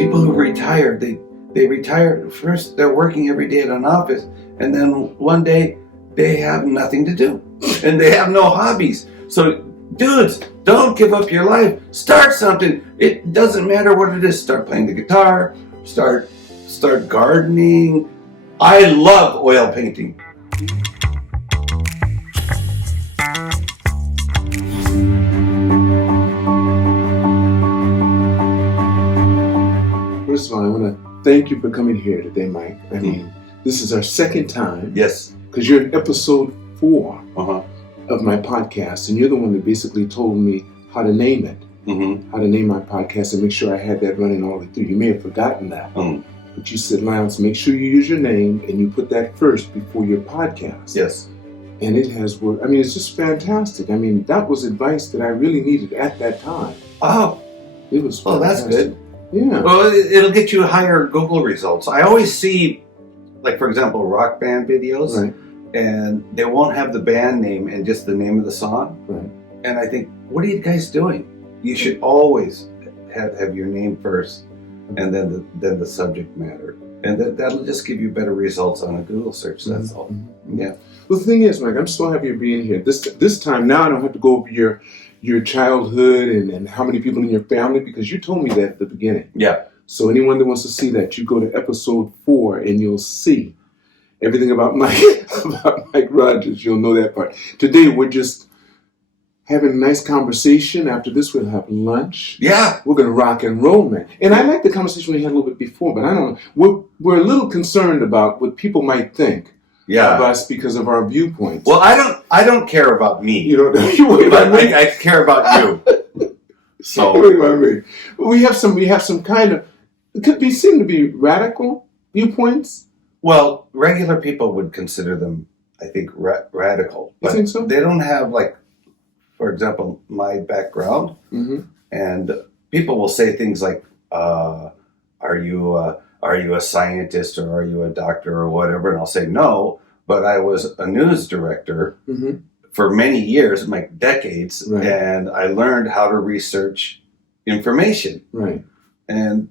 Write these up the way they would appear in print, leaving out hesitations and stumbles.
people who retired, they retire. First, they're working every day at an office, and then one day they have nothing to do, and they have no hobbies. So, dudes, don't give up your life. Start something. It doesn't matter what it is. Start playing the guitar. Start gardening. I love oil painting. First of all, I want to thank you for coming here today, Mike. I mean, this is our second time. Yes. Because you're in episode 4 of my podcast, and you're the one that basically told me how to name it, how to name my podcast, and make sure I had that running all the way through. You may have forgotten that, but you said, Lance, make sure you use your name and you put that first before your podcast. Yes. And it has worked. I mean, it's just fantastic. I mean, that was advice that I really needed at that time. Oh, it was. Oh, that's good. Yeah. Well, it'll get you higher Google results. I always see, like, for example, rock band videos, Right. and they won't have the band name and just the name of the song. Right. And I think, what are you guys doing? You should always have your name first, and then the subject matter, and that'll just give you better results on a Google search. That's all. Yeah. Well, the thing is, Mike, I'm so happy you're being here. This time now, I don't have to go over your childhood and how many people in your family, because you told me that at the beginning. Yeah. So anyone that wants to see that, you go to episode 4 and you'll see everything about Mike Rogers. You'll know that part. Today we're just having a nice conversation. After this, we'll have lunch. Yeah. We're gonna rock and roll, man. And I like the conversation we had a little bit before, but I don't know. We're a little concerned about what people might think. Yeah. Of us because of our viewpoints. Well, I don't care about me. You worry about me. I care about you. So you worry about me. We have some kind of, it could be seem to be radical viewpoints. Well, regular people would consider them, I think, radical. You think so? They don't have, like, for example, my background, and people will say things like, "Are you a scientist, or are you a doctor, or whatever?" And I'll say no, but I was a news director for many years, like decades, Right. and I learned how to research information. Right. And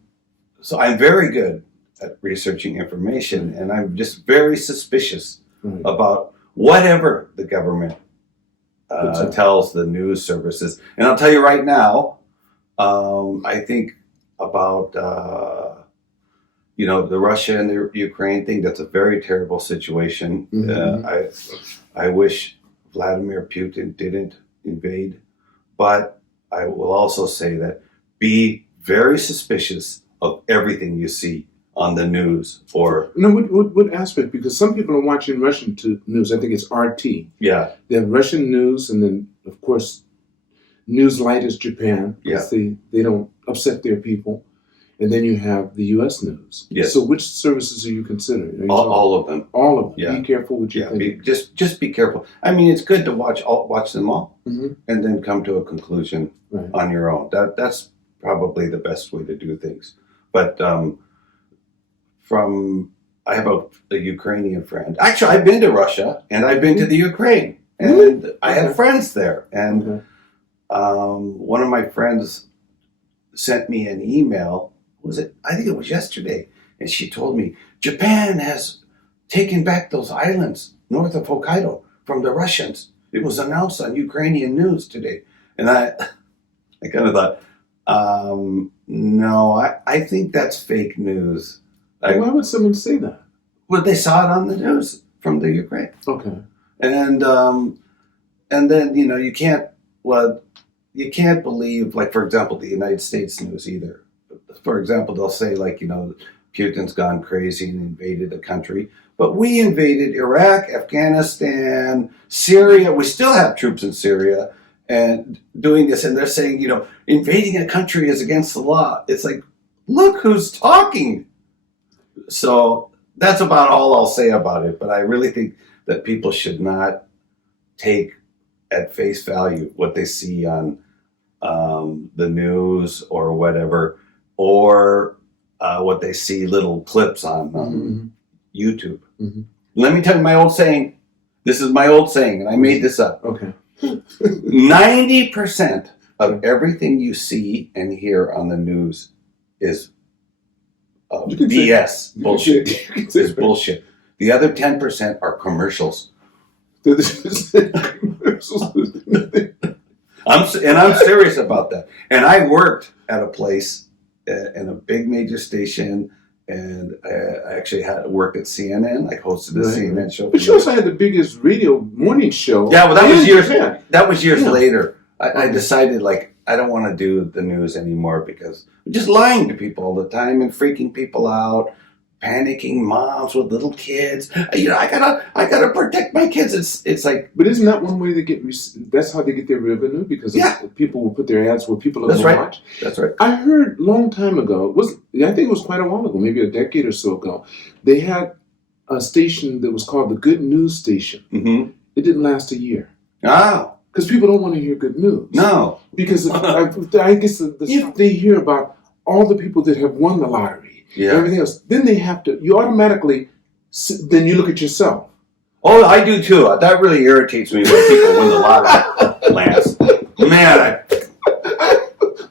so I'm very good at researching information, and I'm just very suspicious about whatever the government tells the news services. And I'll tell you right now, I think about the Russia and the Ukraine thing. That's a very terrible situation. I wish Vladimir Putin didn't invade, but I will also say that be very suspicious of everything you see on the news. Or no, what aspect? Because some people are watching Russian news. I think it's RT. Yeah, they have Russian news, and then of course, Newslight is Japan. Yeah, they don't upset their people. And then you have the U.S. news. Yes. So which services are you considering? all of them. All of them. Yeah. Be careful what you think. Just be careful. I mean, it's good to watch them all, and then come to a conclusion on your own. That's probably the best way to do things. But I have a Ukrainian friend. Actually, I've been to Russia and I've been to the Ukraine, and I have friends there. And one of my friends sent me an email. I think it was yesterday, and she told me Japan has taken back those islands north of Hokkaido from the Russians. It was announced on Ukrainian news today, and I kind of thought, no, I think that's fake news. Why would someone say that? Well, they saw it on the news from the Ukraine. Okay. And then you can't believe, like, for example, the United States news either. For example, they'll say, like, Putin's gone crazy and invaded a country. But we invaded Iraq, Afghanistan, Syria. We still have troops in Syria and doing this. And they're saying, invading a country is against the law. It's like, look who's talking. So that's about all I'll say about it. But I really think that people should not take at face value what they see on the news or whatever, or what they see little clips on YouTube. Let me tell you my old saying. This is my old saying, and I made this up. Okay. 90% of everything you see and hear on the news is BS. Bullshit. It's bullshit. The other 10% are commercials. I'm serious about that. And I worked at a place in a big major station, and I actually worked at CNN. I hosted a CNN show. But you also had the biggest radio morning show. Yeah, well, that was years later. I decided, like, I don't want to do the news anymore because I'm just lying to people all the time and freaking people out, panicking moms with little kids. You know, I gotta protect my kids. It's like, but isn't that one way they get? That's how they get their revenue, because people will put their ads where people are going to watch. That's right. I heard a long time ago. I think it was quite a while ago, maybe a decade or so ago. They had a station that was called the Good News Station. Mm-hmm. It didn't last a year. Ah. Because people don't want to hear good news. No. Because I guess they hear about all the people that have won the lottery. Yeah. And everything else. Then you automatically, then you look at yourself. Oh, I do too. That really irritates me when people win the lottery, Lance. Man.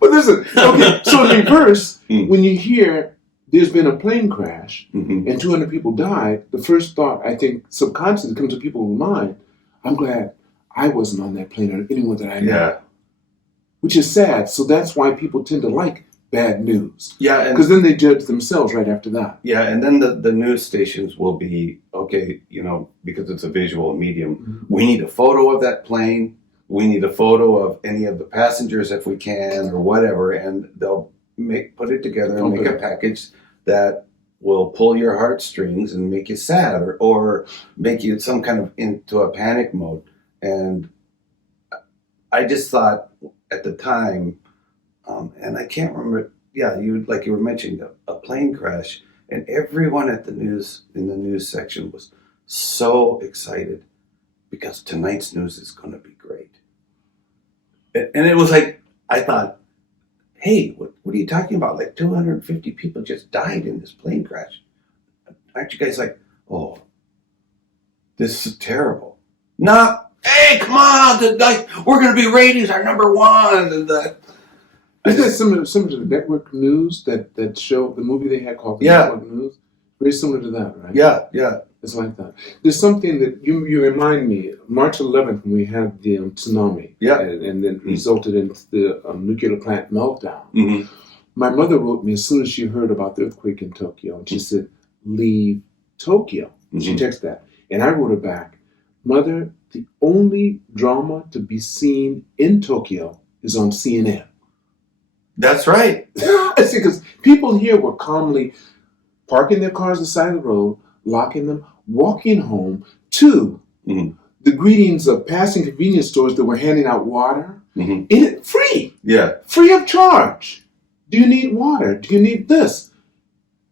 But listen, okay, so in reverse, when you hear there's been a plane crash and 200 people died, the first thought, I think, subconsciously comes to people's mind, I'm glad I wasn't on that plane or anyone that I know. Yeah. Which is sad. So that's why people tend to like bad news. Yeah. Because then they judge themselves right after that. Yeah, and then the news stations will be, okay, you know, because it's a visual medium, we need a photo of that plane, we need a photo of any of the passengers if we can, or whatever, and they'll put it together and make a package that will pull your heartstrings and make you sad, or make you some kind of into a panic mode. And I just thought at the time, and I can't remember, you were mentioning a plane crash, and everyone in the news section was so excited because tonight's news is going to be great. And it was like, I thought, hey, what are you talking about? Like 250 people just died in this plane crash. Aren't you guys like, oh, this is terrible? Nah. Hey, come on! We're going to be ratings our number one. Isn't that similar to the network news, that show, the movie they had called the Network News? Very similar to that, right? Yeah. It's like that. There's something that you remind me. March 11th, when we had the tsunami, and then resulted in the nuclear plant meltdown. Mm-hmm. My mother wrote me as soon as she heard about the earthquake in Tokyo, and she said, "Leave Tokyo." Mm-hmm. She texted that, and I wrote her back, "Mother, the only drama to be seen in Tokyo is on CNN." That's right. I see, because people here were calmly parking their cars on the side of the road, locking them, walking home to the greetings of passing convenience stores that were handing out water. Mm-hmm. Free. Yeah. Free of charge. Do you need water? Do you need this?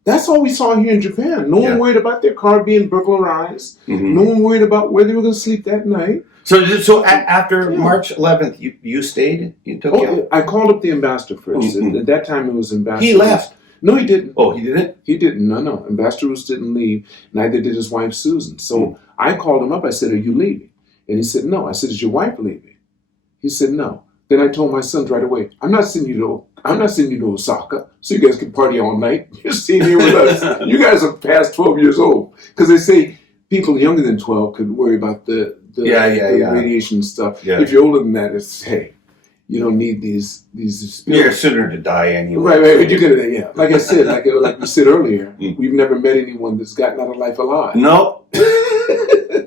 That's all we saw here in Japan. No one worried about their car being burglarized. Mm-hmm. No one worried about where they were going to sleep that night. So after March 11th, you stayed in Tokyo? Oh, I called up the ambassador first. Mm-hmm. At that time, it was Ambassador. He left. No, he didn't. Oh, he didn't? He didn't. No. Ambassador Roos didn't leave. Neither did his wife, Susan. So I called him up. I said, "Are you leaving?" And he said, "No." I said, "Is your wife leaving?" He said, "No." Then I told my sons right away, I'm not sending you to Osaka so you guys can party all night. You're staying here with us. You guys are past 12 years old." Because they say people younger than 12 could worry about the radiation stuff. Yeah. If you're older than that, it's, hey, you don't need these. You're sooner to die anyway. Right. But you're gonna, like I said, like we said earlier, we've never met anyone that's gotten out of life alive. No,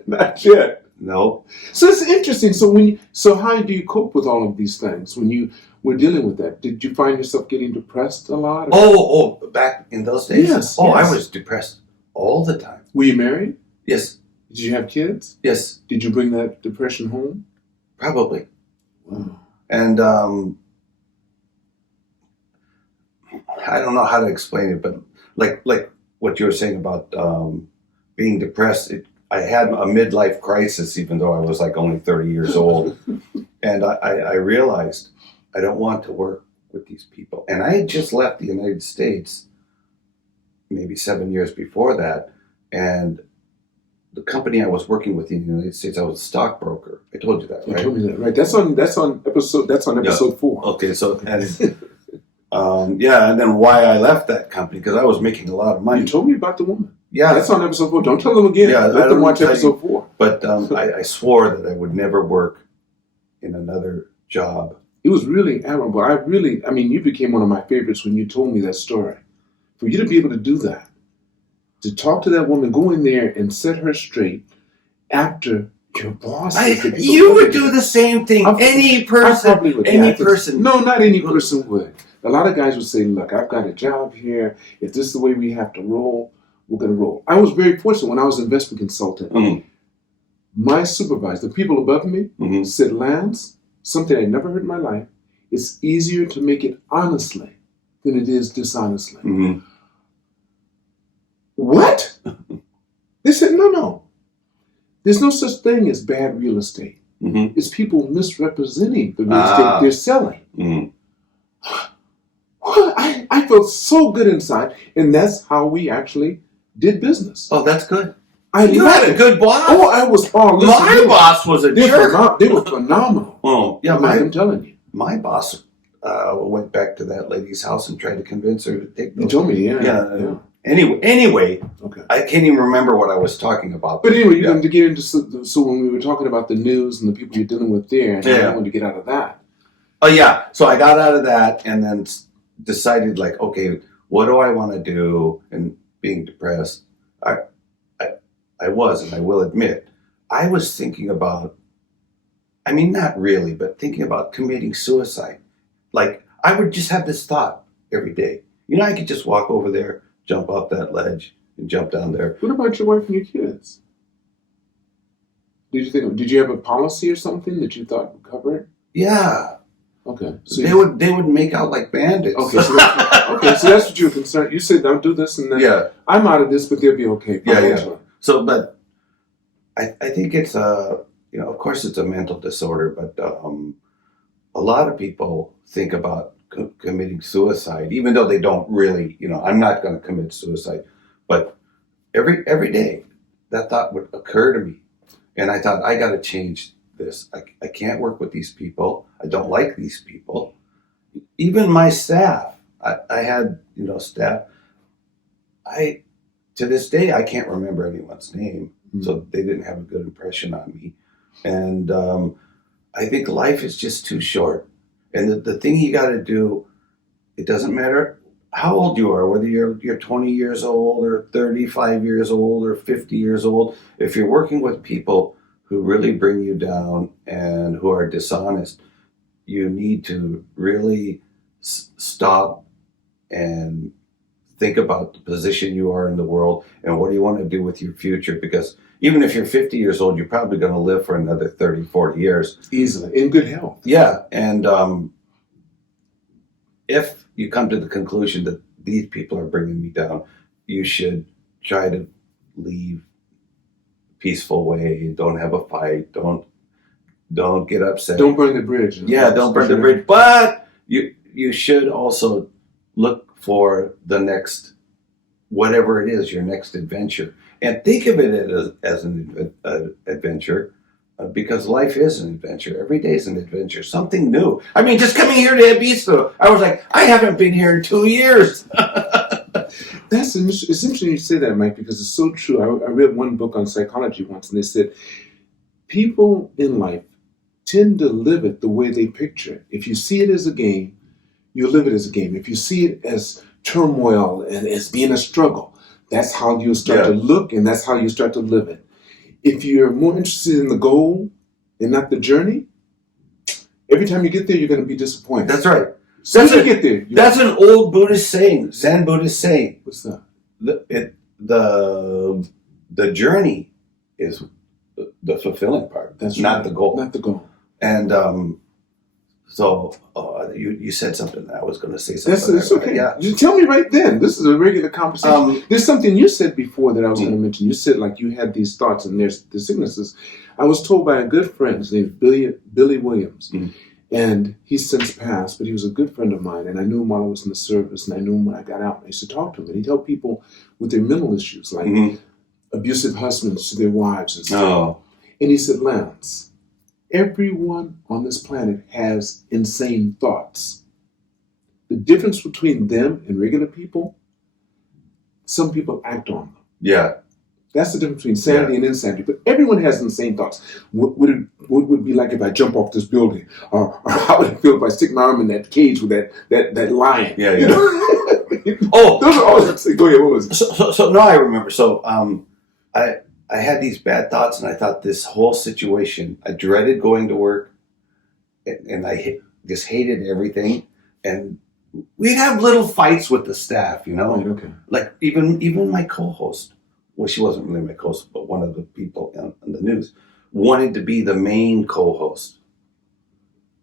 not yet. No. So it's interesting. So how do you cope with all of these things when you were dealing with that? Did you find yourself getting depressed a lot? Oh, back in those days? Yes. Oh, yes. I was depressed all the time. Were you married? Yes. Did you have kids? Yes. Did you bring that depression home? Probably. Wow. And I don't know how to explain it, but like what you were saying about being depressed, I had a midlife crisis, even though I was like only 30 years old. And I realized I don't want to work with these people. And I had just left the United States maybe 7 years before that. And the company I was working with in the United States, I was a stockbroker. I told you that, right? You told me that, right? That's on episode 4. Okay, so and Yeah, and then why I left that company, because I was making a lot of money. You told me about the woman. Yeah. That's on episode 4. Don't tell them again. Yeah, Let them watch episode 4. But I swore that I would never work in another job. It was really admirable. I mean, you became one of my favorites when you told me that story. For you to be able to do that, to talk to that woman, go in there and set her straight after your boss. You would do the same thing. Any person. Any person. No, not any person would. A lot of guys would say, look, I've got a job here. If this is the way we have to roll, we're going to roll. I was very fortunate when I was an investment consultant. Mm-hmm. My supervisor, the people above me, mm-hmm. said, Lance, something I never heard in my life, it's easier to make it honestly than it is dishonestly. Mm-hmm. What? They said, no. There's no such thing as bad real estate. Mm-hmm. It's people misrepresenting the real estate they're selling. Mm-hmm. I felt so good inside, and that's how we actually did business. Oh, that's good. You had a good boss. Oh, I was. My boss was a jerk. They were phenomenal. Oh, yeah, I'm telling you. My boss went back to that lady's house and tried to convince her to take those. You told me, yeah. Anyway, okay. I can't even remember what I was talking about. But anyway, to get into so when we were talking about the news and the people you're dealing with there, and I wanted to get out of that. Oh yeah, so I got out of that and then decided, like, okay, what do I want to do? And being depressed, I was, and I will admit, I was thinking about, I mean, not really, but thinking about committing suicide. Like, I would just have this thought every day. You know, I could just walk over there, jump off that ledge, and jump down there. What about your wife and your kids? Did you have a policy or something that you thought would cover it? Yeah. Okay. So they would make out like bandits. Okay, so that's what you were concerned. You said, "Don't do this," and then I'm out of this, but they'll be okay. Yeah. So, but I think it's of course it's a mental disorder, but a lot of people think about committing suicide, even though they don't really. I'm not going to commit suicide, but every day that thought would occur to me, and I thought, I got to change this. I can't work with these people. I don't like these people. Even my staff. I had staff. To this day, I can't remember anyone's name, so they didn't have a good impression on me. And I think life is just too short. And the thing you got to do, it doesn't matter how old you are, whether you're 20 years old or 35 years old or 50 years old. If you're working with people who really bring you down and who are dishonest, you need to really stop and think about the position you are in the world and what do you want to do with your future. Because even if you're 50 years old, you're probably going to live for another 30, 40 years. Easily, in good health. Yeah, and if you come to the conclusion that these people are bringing me down, you should try to leave peaceful way. Don't have a fight. Don't get upset. Don't burn the bridge. Yeah, don't burn the bridge. But you should also look for the next, whatever it is, your next adventure, and think of it as an adventure, because life is an adventure. Every day is an adventure, something new. I mean, just coming here to Ibiza, I was like, I haven't been here in 2 years. It's interesting you say that, Mike, because it's so true. I read one book on psychology once, and they said people in life tend to live it the way they picture it. If you see it as a game, you live it as a game. If you see it as turmoil and as being a struggle, that's how you start to look, and that's how you start to live it. If you're more interested in the goal and not the journey, every time you get there, you're going to be disappointed. That's right. Get there. That's an old Buddhist saying, Zen Buddhist saying. What's that? The journey is the fulfilling part. That's not right. the goal. Not the goal. And so you said something. I was going to say something. That's okay. Yeah. You tell me right then. This is a regular conversation. There's something you said before that I was going to mention. You said like you had these thoughts and there's the sicknesses. I was told by a good friend, his name is Billy Williams, and he's since passed, but he was a good friend of mine, and I knew him while I was in the service, and I knew him when I got out. I used to talk to him, and he'd help people with their mental issues, like abusive husbands to their wives and stuff. Oh. And he said, Lance, everyone on this planet has insane thoughts. the difference between them and regular people, some people act on them. Yeah. That's the difference between sanity and insanity. But everyone has the same thoughts. What would it be like if I jump off this building? Or how would it feel if I stick my arm in that cage with that lion? Yeah, yeah. You know? Those are always. Go ahead. What was it? So no, I remember. So I had these bad thoughts, and I thought this whole situation. I dreaded going to work, and I just hated everything. And we'd have little fights with the staff, you know. Right, okay. Like even my co-host. Well, she wasn't really my co-host, but one of the people on the news wanted to be the main co-host.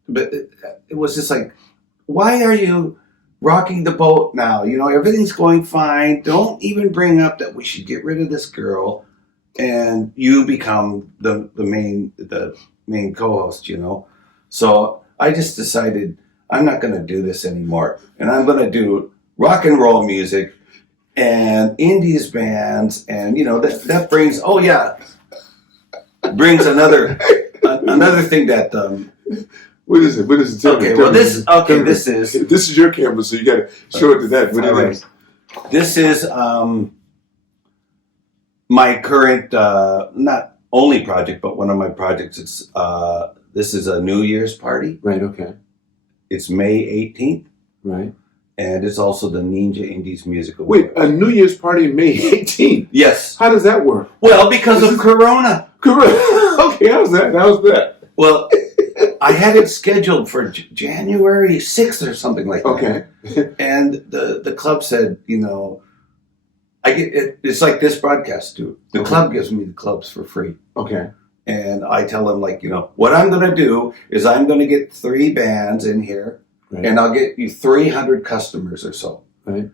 But it was just like, why are you rocking the boat now? You know, everything's going fine. Don't even bring up that we should get rid of this girl, and you become the main co-host. You know, so I just decided I'm not going to do this anymore, and I'm going to do rock and roll music and indies bands, and you know that brings brings another thing that What is it? What is it? Okay, well this is your camera, so you got to show it to that. What it is? This is my current not only project, but one of my projects. It's this is a New Year's party. Right. Okay. It's May 18th. Right. And it's also the Ninja Indies Music Award. Wait, a New Year's party May 18th? Yes. How does that work? Well, because of Corona. Okay, how's that? Well, I had it scheduled for January 6th or something like that. Okay. And the club said, you know, I get it. It's like this broadcast too. The club gives me the clubs for free. Okay. And I tell them, like, you know, what I'm going to do is I'm going to get 3 bands in here. Right. And I'll get you 300 customers or so. Right.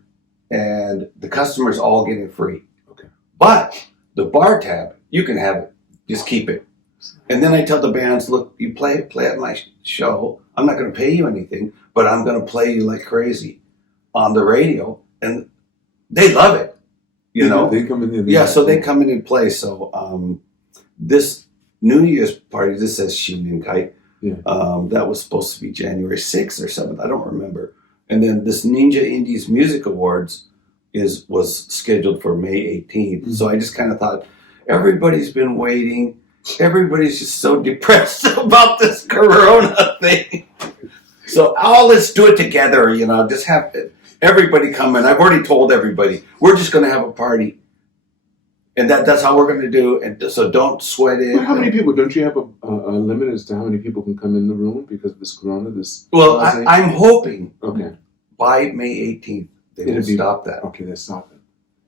And the customers all get it free. Okay. But the bar tab, you can have it. Just keep it. And then I tell the bands, look, you play at my show. I'm not going to pay you anything, but I'm going to play you like crazy on the radio. And they love it. You know? They come in. Yeah, so they come in and play. So this New Year's party, this says Shinin Kite. Yeah. That was supposed to be January 6th or 7th. I don't remember. And then this Ninja Indies Music Awards was scheduled for May 18th. Mm-hmm. So I just kind of thought, everybody's been waiting. Everybody's just so depressed about this Corona thing. So let's do it together, you know, just have everybody come in. I've already told everybody, we're just going to have a party. And that's how we're going to do. And so don't sweat it. But how many people? Don't you have a limit as to how many people can come in the room because of this Corona? Well, I'm hoping by May 18th they will stop that. Okay, they'll stop it.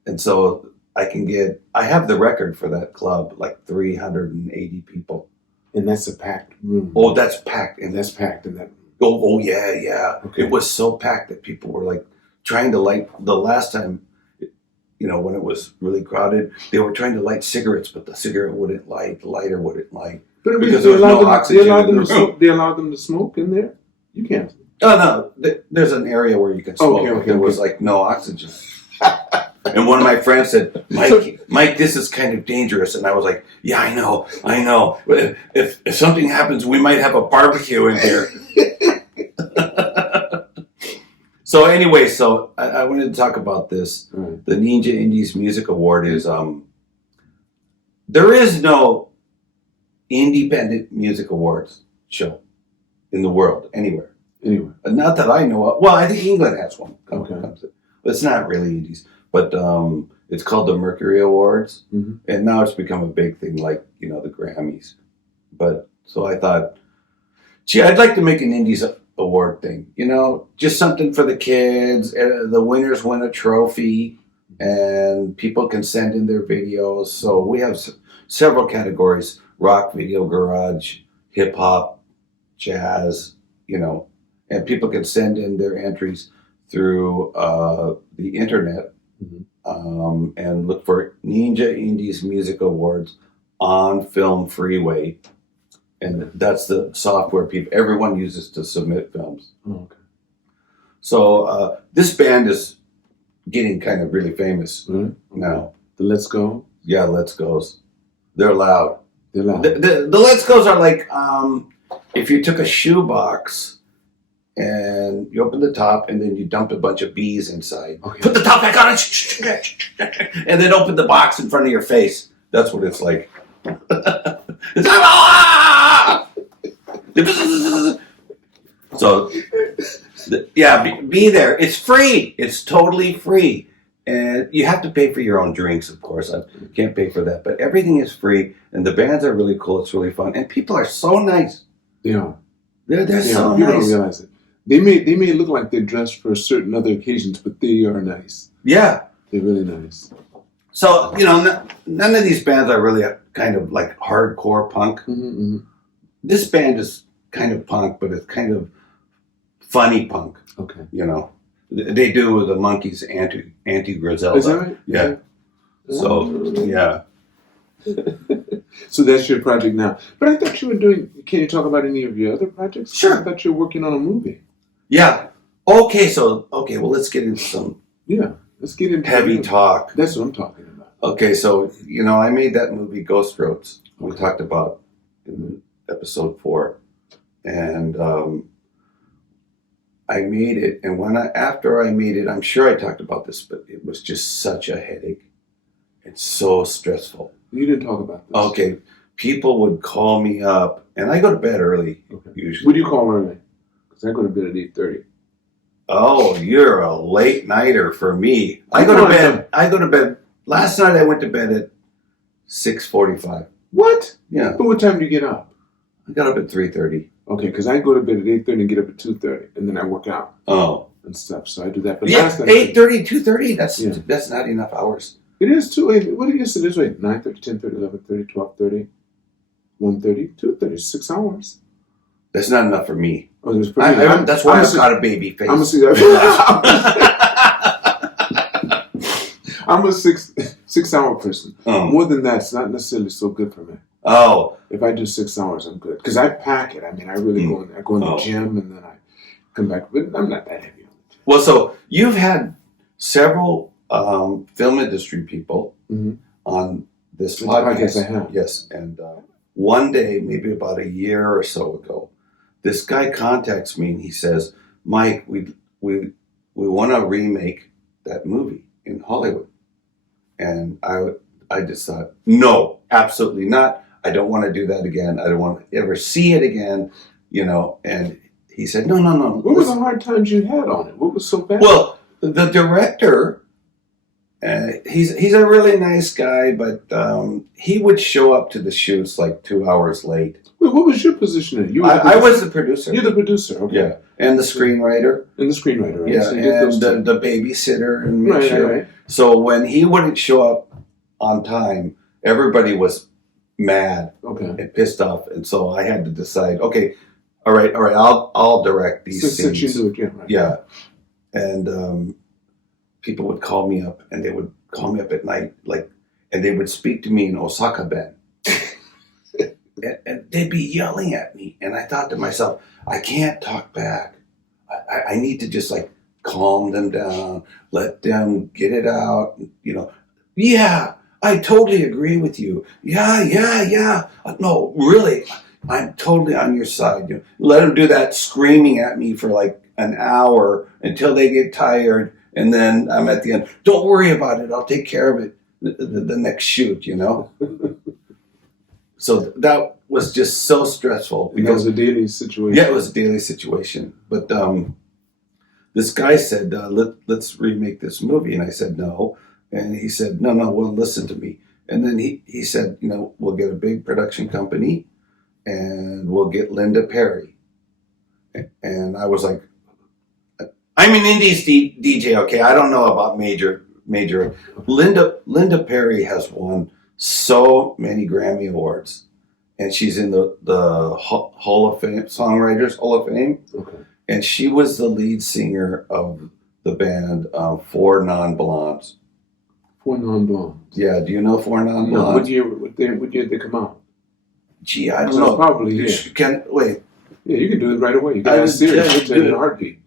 And so I have the record for that club, like 380 people. And that's a packed room. Oh, that's packed. And that's packed in that room. Oh yeah. Okay. It was so packed that people were like trying to light, the last time, you know, when it was really crowded, they were trying to light cigarettes, but the cigarette wouldn't light, the lighter wouldn't light. But because there was no oxygen in the room. They allowed them to smoke in there? You can't. Oh, no. There's an area where you can smoke, but there was like no oxygen. And one of my friends said, Mike, this is kind of dangerous. And I was like, yeah, I know. But if something happens, we might have a barbecue in here. So anyway, I wanted to talk about this. Right. The Ninja Indies Music Award is, there is no independent music awards show in the world, anywhere. Not that I know of. Well, I think England has one. But it's not really indies. But it's called the Mercury Awards. Mm-hmm. And now it's become a big thing, like, you know, the Grammys. But so I thought, gee, I'd like to make an indies award thing, you know, just something for the kids. The winners win a trophy and people can send in their videos. So we have several categories: rock, video, garage, hip hop, jazz, you know, and people can send in their entries through the internet. Mm-hmm. And look for Ninja Indies Music Awards on Film Freeway. And that's the software everyone uses to submit films. Oh, okay. So this band is getting kind of really famous now. The Let's Go? Yeah, Let's Go's. They're loud. The Let's Go's are like if you took a shoebox and you open the top, and then you dump a bunch of bees inside. Okay. Put the top back on it, and then open the box in front of your face. That's what it's like. It's like, ah! So, yeah, be there. It's free. It's totally free. And you have to pay for your own drinks, of course. I can't pay for that. But everything is free. And the bands are really cool. It's really fun. And people are so nice. Yeah. They're so you nice. don't realize it. They may look like they're dressed for certain other occasions, but they are nice. Yeah. They're really nice. So, none of these bands are really kind of like hardcore punk. Mm-hmm. This band is kind of punk, but it's kind of funny punk. Okay. They do the Monkees anti-Griselda. Is that right? Yeah. So, yeah. So that's your project now. But I thought you were doing, can you talk about any of your other projects? Sure. I thought you were working on a movie. Yeah. Okay, well, let's get into some Let's get into heavy talk. That's what I'm talking about. Okay, so, I made that movie Ghost Roads. We talked about in episode 4. And I made it, and after I made it, I'm sure I talked about this, but it was just such a headache. It's so stressful. You didn't talk about this. Okay, people would call me up, and I go to bed early, usually. What do you call early? Because I go to bed at 8:30. Oh, you're a late nighter for me. I go to bed. Last night I went to bed at 6:45. What? Yeah. But what time do you get up? I got up at 3:30. Okay, because I go to bed at 8:30 and get up at 2:30, and then I work out. Oh. And stuff. So I do that. But Yeah, last night, 8:30, 2:30. That's not enough hours. it is too late. What is it? It's like 9:30, 10:30, 11:30, 12:30, 1:30, 2:30, 6 hours. That's not enough for me. Oh, that's pretty That's why I've got a baby face. I'm I'm a 6 hour person. More than that, it's not necessarily so good for me. Oh. If I do 6 hours, I'm good. Because I pack it. I mean, I really go in the gym and then I come back. But I'm not that heavy. Well, so you've had several film industry people on this podcast. I have. Yes. And one day, maybe about a year or so ago, this guy contacts me and he says, Mike, we want to remake that movie in Hollywood. And I just thought, no, absolutely not. I don't want to do that again. I don't want to ever see it again, And he said, no. What were the hard times you had on it? What was so bad? Well, the director, he's a really nice guy, but he would show up to the shoots like 2 hours late. Wait, what was your position in it? I was the producer. You're the producer, okay. Yeah, and the screenwriter. And the screenwriter, right? Yeah, so and the babysitter. And make sure. Right. So when he wouldn't show up on time, everybody was mad and pissed off. And so I had to decide, okay, all right, I'll direct these scenes. Since you do it, yeah, right. Yeah. And people would call me up, and they would call me up at night, and they would speak to me in Osaka Ben. and they'd be yelling at me. And I thought to myself, I can't talk back. I need to just calm them down, let them get it out, Yeah, I totally agree with you. Yeah. No, really, I'm totally on your side. Let them do that screaming at me for an hour until they get tired, and then I'm at the end. Don't worry about it. I'll take care of it the next shoot, So that was just so stressful. Because it was a daily situation. Yeah, it was a daily situation. But this guy said, let's remake this movie. And I said, no. And he said, no, well, listen to me. And then he said, we'll get a big production company and we'll get Linda Perry. And I was like, I'm an indies DJ, okay? I don't know about major. Linda Perry has won so many Grammy Awards. And she's in the Hall of Fame, Songwriters Hall of Fame. Okay. And she was the lead singer of the band Four Non-Blondes. Four Non-Blondes. Yeah, do you know Four Non-Blondes? No, what year did they come out? Gee, I don't know. Probably, Wait. Yeah, you can do it right away. You can ask Siri in a heartbeat.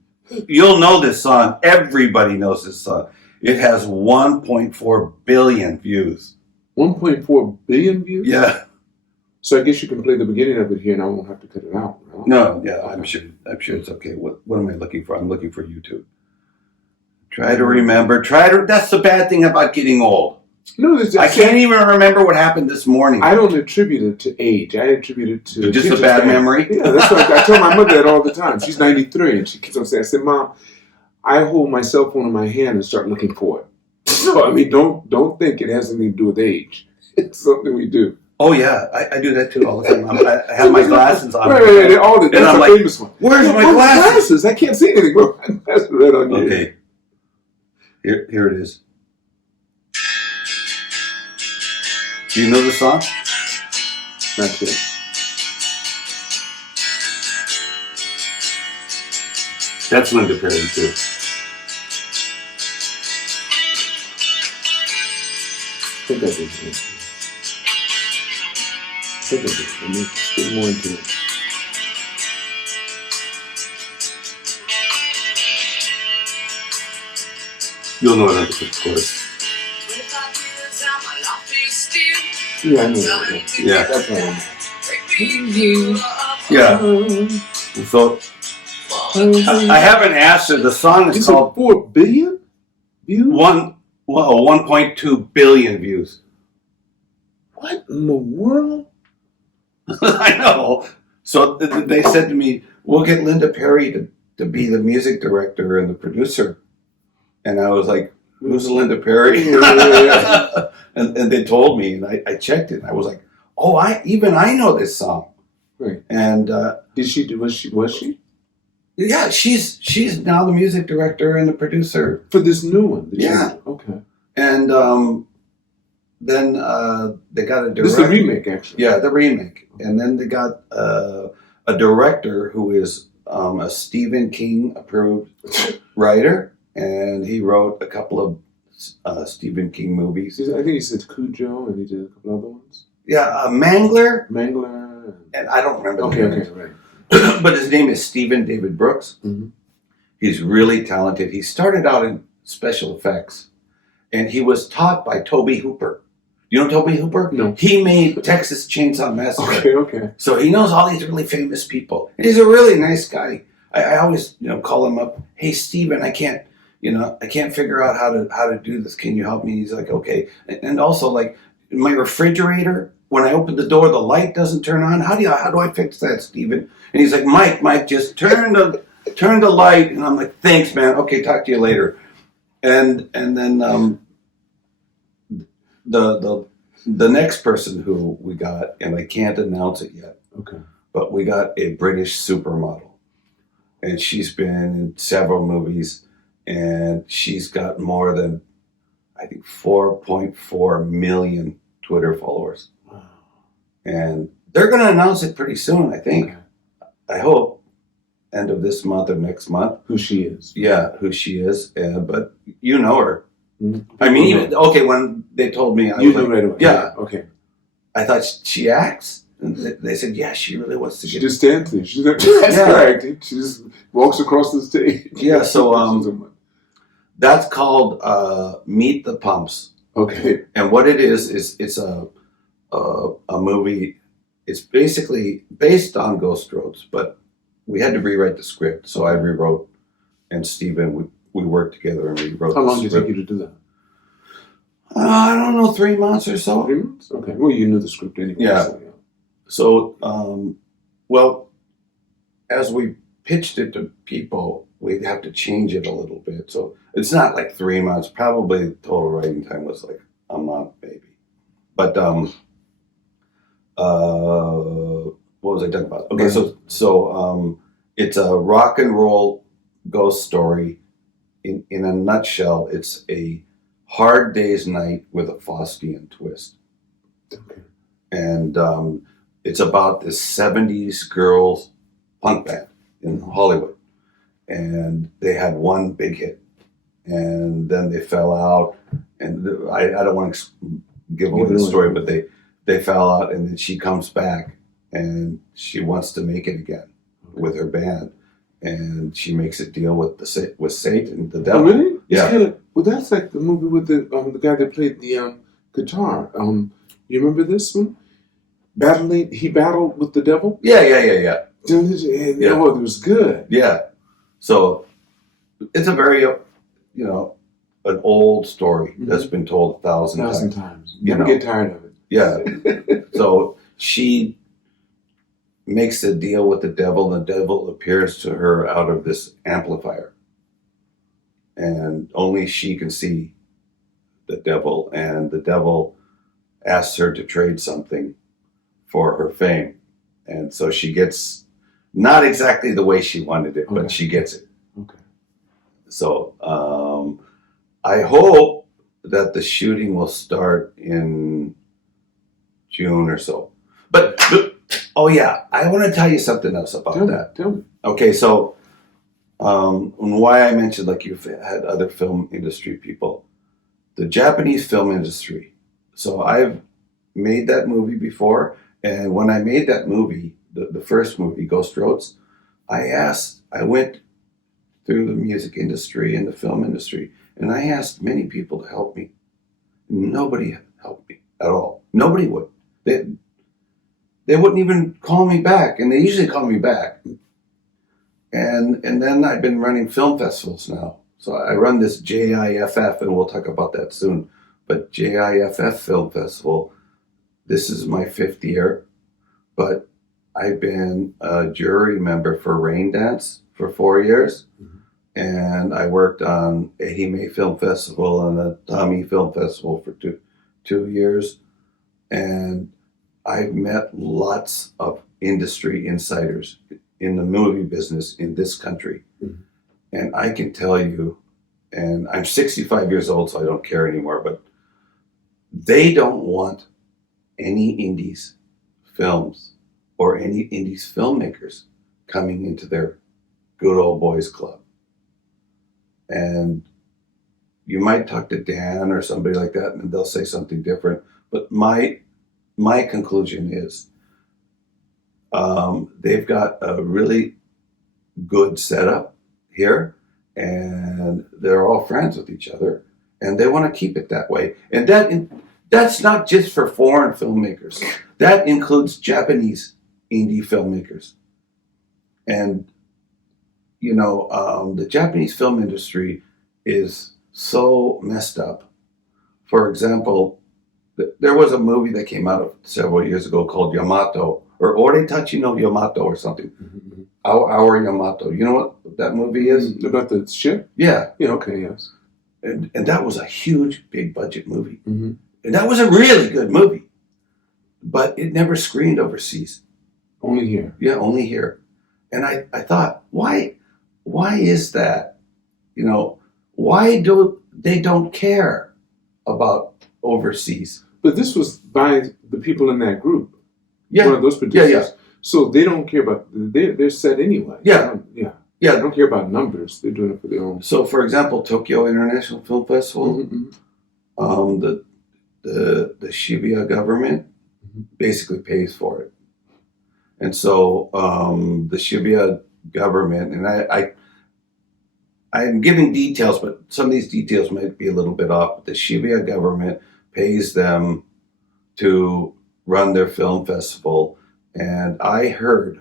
You'll know this song. Everybody knows this song. It has 1.4 billion views. 1.4 billion views? Yeah. So I guess you can play the beginning of it here, and I won't have to cut it out. Right? No, yeah, I'm sure it's okay. What am I looking for? I'm looking for YouTube. Try to remember. That's the bad thing about getting old. No, I can't even remember what happened this morning. I don't attribute it to age. I attribute it to just a bad memory. Yeah, that's what I tell my mother that all the time. She's 93, and she keeps on saying, I said, Mom, I hold my cell phone in my hand and start looking for it. So, I mean, don't think it has anything to do with age. It's something we do. Oh, yeah. I do that, too, all the time. I have my glasses on. Right. All the, that's I'm a like, famous one. Where's my glasses? I can't see anything. Where's my glasses? Right on you. Okay. Here it is. Do you know the song? That's it. That's Linda Perry, too. I think I did. Let me get more into it. You'll know it, of course. Yeah, I know that. Yeah. That's right. Yeah. So, I haven't asked her. The song is called 4 billion views? 1.2 billion views. What in the world? I know. So they said to me, we'll get Linda Perry to be the music director and the producer. And I was like, who's Linda Perry? Yeah. and they told me, and I checked it. And I was like, oh, I know this song. Right. And was she? Yeah, she's now the music director and the producer. For this new one? Yeah. Okay. And then they got a director. This is the remake, actually. Yeah, the remake. And then they got a director who is a Stephen King approved writer, and he wrote a couple of Stephen King movies. I think he said Cujo, and he did a couple other ones. Yeah, Mangler. Mangler. And I don't remember. Okay, right. But his name is Stephen David Brooks. Mm-hmm. He's really talented. He started out in special effects, and he was taught by Tobe Hooper. You know Tobe Hooper? No. He made Texas Chainsaw Massacre. Okay. So he knows all these really famous people. And he's a really nice guy. I always, call him up. Hey, Stephen, I can't figure out how to do this. Can you help me? He's like, okay. And also, like, my refrigerator, when I open the door, the light doesn't turn on. How do I fix that, Stephen? And he's like, Mike, just turn the light. And I'm like, thanks, man. Okay, talk to you later. And then the next person who we got, and I can't announce it yet. Okay. But we got a British supermodel, and she's been in several movies, and she's got more than, I think, 4.4 million Twitter followers. Wow. And they're going to announce it pretty soon, I think. Okay. I hope end of this month or next month. Who she is. Yeah, who she is. But you know her. Mm-hmm. I mean, when they told me, I you was knew like, right away. Yeah. Okay. I thought she acts. And they said, yeah, she really wants to She get. just stands there. That's correct. She just walks across the stage. Yeah, so that's called Meet the Pumps. Okay. And what it is it's a movie. It's basically based on Ghost Roads, but we had to rewrite the script. So I rewrote, and Stephen, we worked together and rewrote the script. How long did it take you to do that? I don't know, 3 months or so. 3 months? Okay. Well, you knew the script anyway. Yeah. So, as we pitched it to people, we'd have to change it a little bit. So it's not like 3 months. Probably the total writing time was like a month, maybe. But what was I talking about? Okay, so it's a rock and roll ghost story. In a nutshell, it's a Hard Day's Night with a Faustian twist. Okay. And it's about this 70s girls punk band in Hollywood. And they had one big hit. And then they fell out. And I don't want to give away the story, but they fell out. And then she comes back and she wants to make it again with her band. And she makes a deal with Satan, the devil. Oh, really? Yeah. Well, that's like the movie with the guy that played the guitar. You remember this one? battling. He battled with the devil. Yeah. Yeah. Oh, it was good. Yeah. So it's a very, an old story that's been told 1,000 times. You never get tired of it. Yeah. So she makes a deal with the devil, and the devil appears to her out of this amplifier. And only she can see the devil, and the devil asks her to trade something for her fame. And so she gets not exactly the way she wanted it, but she gets it. Okay. So I hope that the shooting will start in June or so. But oh yeah, I want to tell you something else about that. Tell me. Okay, so why I mentioned like you've had other film industry people, the Japanese film industry. So I've made that movie before, and when I made that movie, the first movie, Ghost Roads, I went through the music industry and the film industry, and I asked many people to help me. Nobody helped me at all. Nobody would. They wouldn't even call me back, and they usually call me back. And then I've been running film festivals now. So I run this JIFF, and we'll talk about that soon. But JIFF Film Festival, this is my 5th year, but I've been a jury member for Raindance for 4 years. Mm-hmm. And I worked on Ehime Film Festival and the Atami Film Festival for two years. And I've met lots of industry insiders in the movie business in this country. Mm-hmm. And I can tell you, and I'm 65 years old, so I don't care anymore, but they don't want any indies films or any indies filmmakers coming into their good old boys club. And you might talk to Dan or somebody like that, and they'll say something different. But my conclusion is they've got a really good setup here, and they're all friends with each other, and they want to keep it that way. And that's not just for foreign filmmakers. That includes Japanese indie filmmakers. And the Japanese film industry is so messed up. For example, there was a movie that came out several years ago called Yamato, or Oretachi no Yamato or something. Mm-hmm. Our Yamato. You know what that movie is? About the ship? Yeah. Yeah, okay, yes. And that was a huge, big budget movie. Mm-hmm. And that was a really good movie. But it never screened overseas. Only here. Yeah, only here. And I thought, why is that? Why do they don't care about overseas? But this was by the people in that group. Yeah. One of those producers. Yeah. So they don't care about, they're set anyway. Yeah. Yeah. They don't care about numbers. They're doing it for their own. So, for example, Tokyo International Film Festival, mm-hmm. The Shibuya government basically pays for it. And so the Shibuya government, and I'm giving details, but some of these details might be a little bit off, but the Shibuya government pays them to run their film festival. And I heard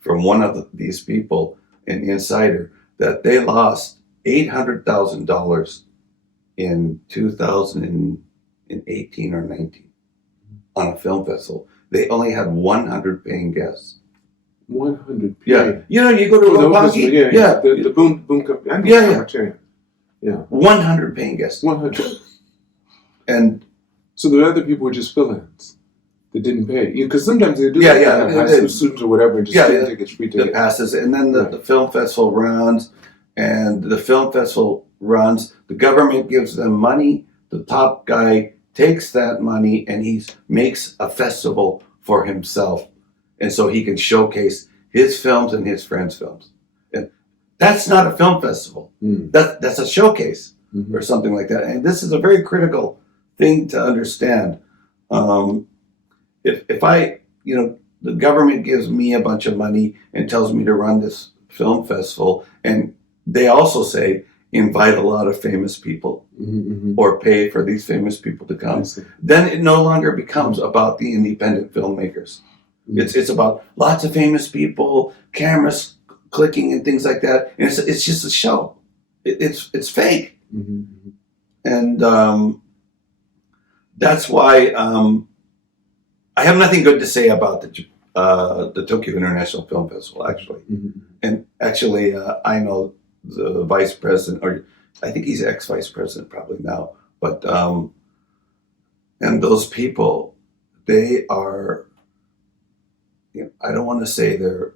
from one of these people, an insider, that they lost $800,000 in 2018 or 19 on a film festival. They only had 100 paying guests. 100. Yeah. You go to Roppongi. Yeah. The boom company. Yeah. 100 paying guests. 100. And so the other people were just fill-ins that didn't pay. Because sometimes they do high school students or whatever, just get tickets, free tickets. The passes. And then the film festival runs. And the film festival runs. The government gives them money. The top guy takes that money and he makes a festival for himself. And so he can showcase his films and his friends' films. And that's not a film festival. Mm. That's a showcase or something like that. And this is a very critical thing to understand. If I, the government gives me a bunch of money and tells me to run this film festival, and they also say, invite a lot of famous people or pay for these famous people to come, see. then it no longer becomes about the independent filmmakers. It's about lots of famous people, cameras clicking and things like that. And it's just a show. It's fake. And that's why I have nothing good to say about the Tokyo International Film Festival, actually. And actually, I know the vice president, or I think he's ex-vice president probably now, but and those people, they are, I don't want to say they're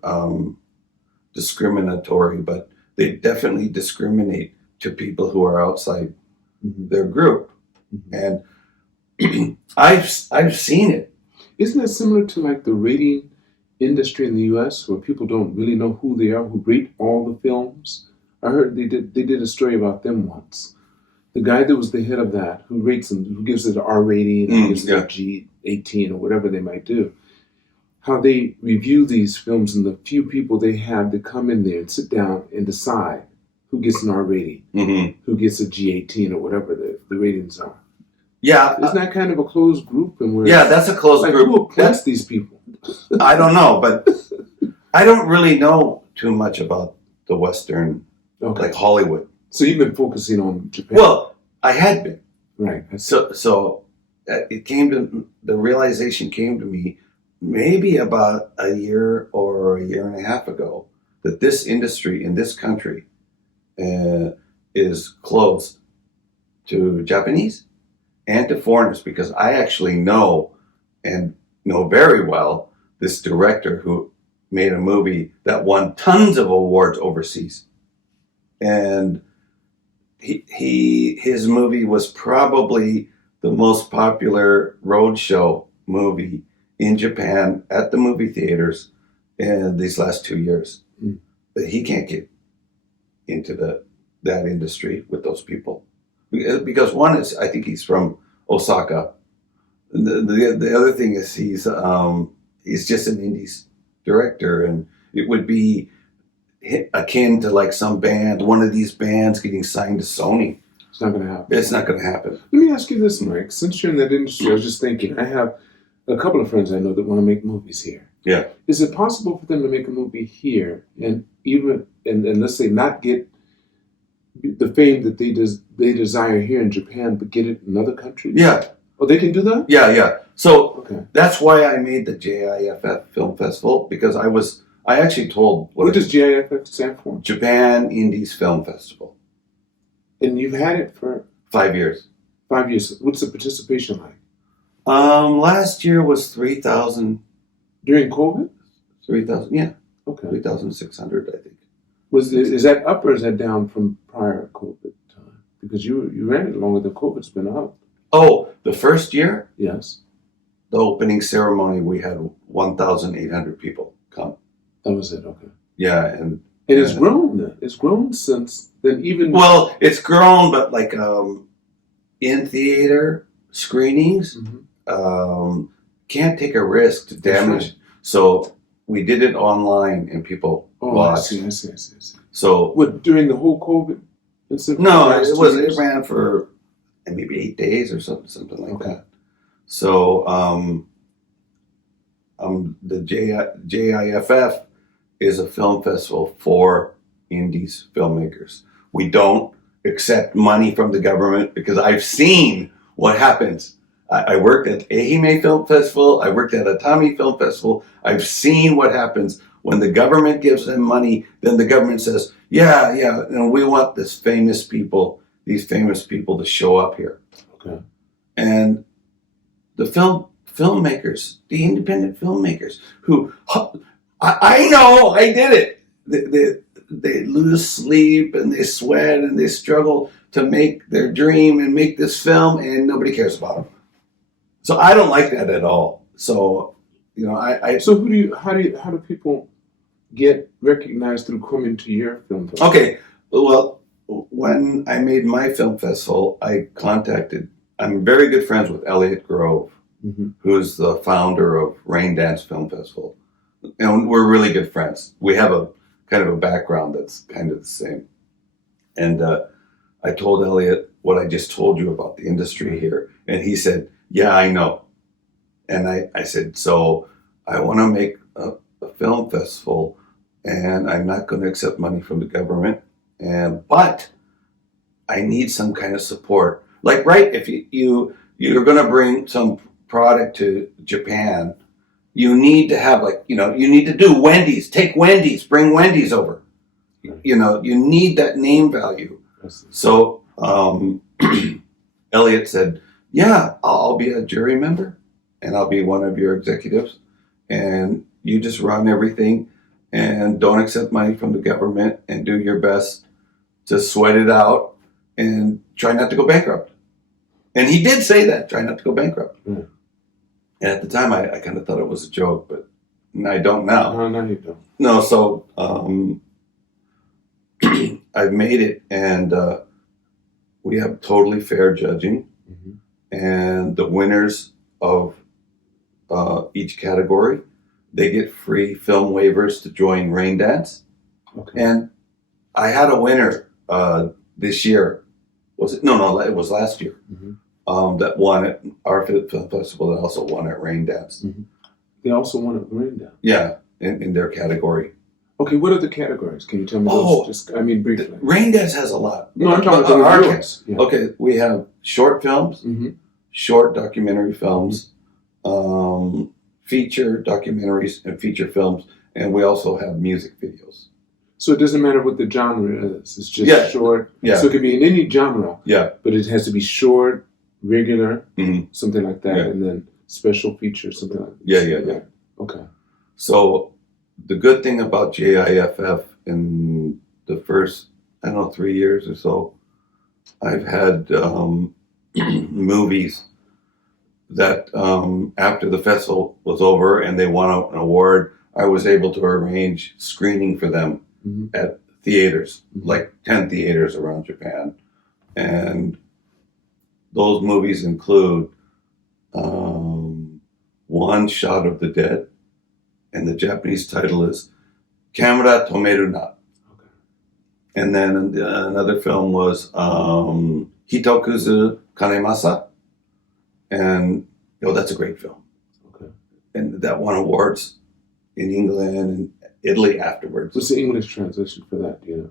discriminatory, but they definitely discriminate to people who are outside their group. And I've seen it. Isn't that similar to like the rating industry in the U.S., where people don't really know who they are, who rate all the films? I heard they did a story about them once. The guy that was the head of that, who rates them, who gives it an R rating, and gives it a G18 or whatever they might do, how they review these films and the few people they have that come in there and sit down and decide who gets an R rating, who gets a G18 or whatever the ratings are. Yeah. Isn't that kind of a closed group? And where that's a closed group. Who appoints these people? I don't know, but I don't really know too much about the Western, like Hollywood. So you've been focusing on Japan. Well, I had been. Right. So the realization came to me maybe about a year or a year and a half ago that this industry in this country is closed to Japanese and to foreigners, because I actually know very well this director who made a movie that won tons of awards overseas. And his movie was probably the most popular roadshow movie in Japan at the movie theaters in these last 2 years. But he can't get into that industry with those people. Because one is, I think he's from Osaka. The other thing is he's just an indies director, and it would be akin to like some band, one of these bands getting signed to Sony. It's not going to happen. It's not going to happen. Let me ask you this, Mike. Since you're in that industry, I was just thinking, I have a couple of friends I know that want to make movies here. Yeah. Is it possible for them to make a movie here and even, and let's say not get the fame that they desire here in Japan, but get it in other countries? Yeah. Oh, they can do that? Yeah. So that's why I made the JIFF Film Festival, because I actually told... What does JIFF stand for? Japan Indies Film Festival. And you've had it for... 5 years. 5 years. What's the participation like? Last year was 3,000. During COVID? 3,000, yeah. Okay. 3,600, I think. Is that up or is that down from prior COVID time? Because you ran it longer than COVID's been up. Oh, the first year? Yes. The opening ceremony, we had 1,800 people come. That was it, okay. Yeah, and it's grown then. It's grown since then, even... Well, it's grown, but like in theater screenings, can't take a risk to damage. Right. So we did it online and people watched. I see. So during the whole COVID? No, it ran for maybe 8 days or something like that. So the JIFF is a film festival for indies filmmakers. We don't accept money from the government, because I've seen what happens. I worked at Ehime Film Festival. I worked at Atami Film Festival. I've seen what happens when the government gives them money. Then the government says, yeah, and we want these famous people to show up here. Okay. And the filmmakers, the independent filmmakers, who I know, I did it. They lose sleep and they sweat and they struggle to make their dream and make this film, and nobody cares about them. So I don't like that at all. So, So how do people get recognized through coming to your film festival? Okay, well, when I made my film festival, I'm very good friends with Elliot Grove, who's the founder of Raindance Film Festival. And we're really good friends. We have a kind of a background that's kind of the same. And I told Elliot what I just told you about the industry here. And he said, yeah, I know. And I said, so I want to make a film festival, and I'm not going to accept money from the government. But I need some kind of support. Like, right, if you're going to bring some product to Japan, you need to have, like, you need to do Wendy's. Take Wendy's, bring Wendy's over. You need that name value. So Elliot said, yeah, I'll be a jury member, and I'll be one of your executives, and you just run everything and don't accept money from the government and do your best to sweat it out and try not to go bankrupt. And he did say that, try not to go bankrupt. And at the time, I kind of thought it was a joke, but I don't now. No, you don't. No, so I've made it, and we have totally fair judging. And the winners of each category, they get free film waivers to join Raindance. Okay. And I had a winner this year. Was it? No, it was last year. That won at our film festival. That also won at Raindance. They also won at Raindance. Yeah, in their category. Okay, what are the categories? Can you tell me those? Briefly. Raindance has a lot. No, I'm talking about yours. Yeah. Okay, we have short films, short documentary films, feature documentaries, and feature films, and we also have music videos. So it doesn't matter what the genre is. It's just short. Yeah. So it could be in any genre. Yeah. But it has to be short, regular, something like that, Yeah. and then special feature, something like that. Yeah. Okay. So the good thing about JIFF in the first, 3 years or so, I've had movies that after the festival was over and they won an award, I was able to arrange screening for them at theaters, like 10 theaters around Japan. And those movies include One Shot of the Dead, and the Japanese title is Kamera Tomeru na. Okay. And then another film was Hitokuzu Kanemasa, and that's a great film. Okay. And that won awards in England and Italy afterwards. What's the English translation for that? Do you know?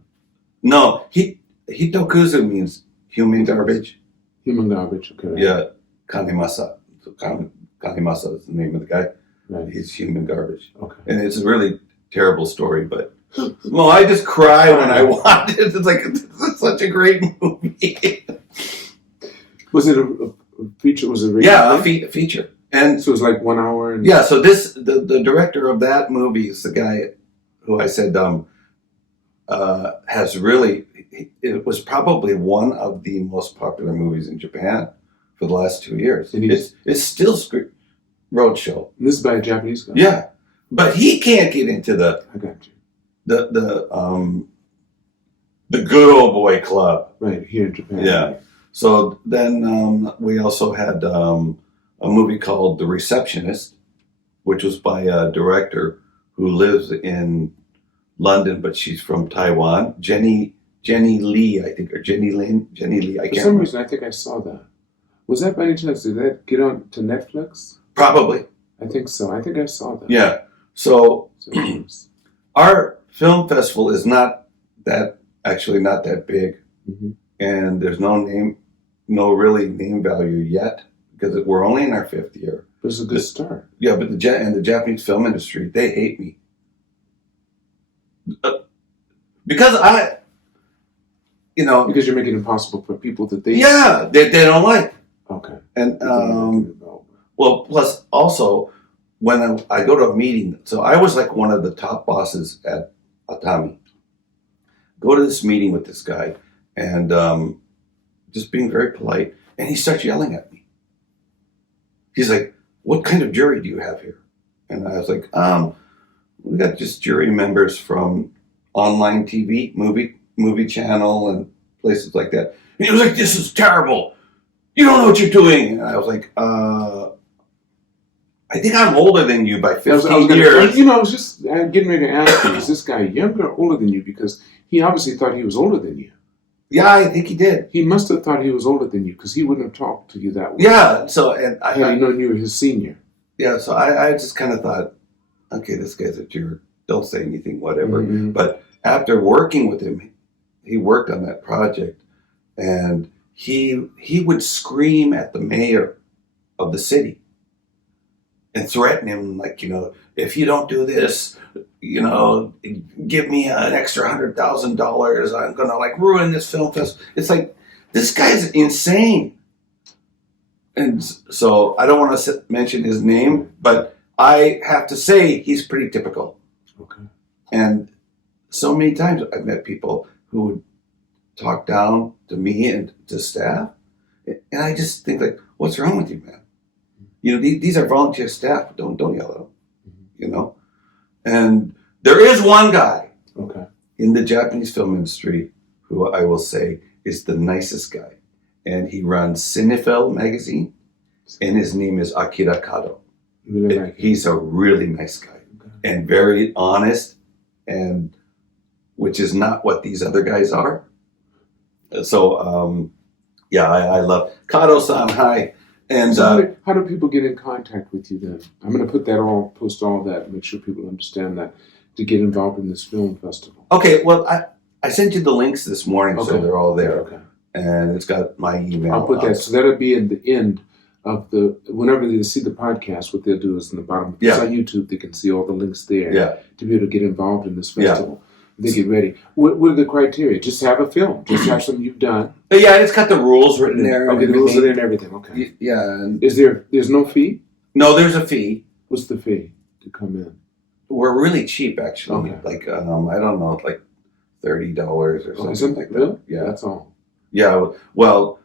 No, Hitokuzu means human garbage. Human garbage. Okay. Right. Yeah, Kanemasa. So Kanemasa is the name of the guy. Right. He's human garbage. Okay. And it's a really terrible story, but well, I just cry when I watch it. It's like it's such a great movie. Was it a feature? Was it a a feature? And so it was like 1 hour. And yeah. So the director of that movie is the guy who I said has really. It was probably one of the most popular movies in Japan for the last 2 years. It's still roadshow. This is by a Japanese guy. Yeah, but he can't get into I got you. the good old boy club. Right here in Japan. Yeah. So then we also had a movie called The Receptionist, which was by a director who lives in London, but she's from Taiwan. Jenny Lee, I think, or Jenny Lee. I can't remember. For some reason, I think I saw that. Was that by any chance? Did that get on to Netflix? Probably. I think so. I think I saw that. Yeah. So our film festival is not that big, and there's no really name value yet because we're only in our 5th year. But it's a good start. Yeah, but the Japanese film industry, they hate me because because you're making it impossible for people that they don't like. Okay. And well, plus also when I go to a meeting, so I was like one of the top bosses at Atami. Go to this meeting with this guy and just being very polite, and he starts yelling at me. He's like, "What kind of jury do you have here?" And I was like, "We got just jury members from online TV, movie channel, and places like that." And he was like, "This is terrible. You don't know what you're doing." And I was like, I think I'm older than you by 15 years. I was just getting ready to ask you, is this guy younger or older than you? Because he obviously thought he was older than you. Yeah, I think he did. He must have thought he was older than you because he wouldn't have talked to you that way. Yeah, so and Had he known you were his senior. Yeah, so I just kind of thought, okay, this guy's a jerk. Don't say anything, whatever. Mm-hmm. But after working with him, he worked on that project, and he would scream at the mayor of the city and threaten him, like, if you don't do this, give me an extra $100,000. I'm gonna like ruin this film festival. It's like, this guy's insane. And so I don't want to mention his name, but I have to say he's pretty typical. Okay. And so many times I've met people who would talk down to me and to staff, and I just think, like, what's wrong with you, man? These are volunteer staff. Don't yell at them. Mm-hmm. And there is one guy in the Japanese film industry who I will say is the nicest guy. And he runs Cinefil magazine, and his name is Akira Kado. Really He's a really nice guy and very honest, and which is not what these other guys are. So, I love Kado-san. Hi. And so how do people get in contact with you then? I'm going to post all that, make sure people understand that, to get involved in this film festival. Okay, well, I sent you the links this morning, so they're all there. Okay. And it's got my email. I'll put that. So that'll be in the end of whenever they see the podcast, what they'll do is in the bottom. If it's on YouTube, they can see all the links there to be able to get involved in this festival. They get ready. What are the criteria? Just have a film. Just have something you've done. Yeah, it's got the rules written there. Okay, the rules are there and everything. Okay. Yeah. And there's no fee? No, there's a fee. What's the fee to come in? We're really cheap, actually. Okay. Like, I don't know, like $30 or something like that. Really? Yeah. That's all. Yeah, well,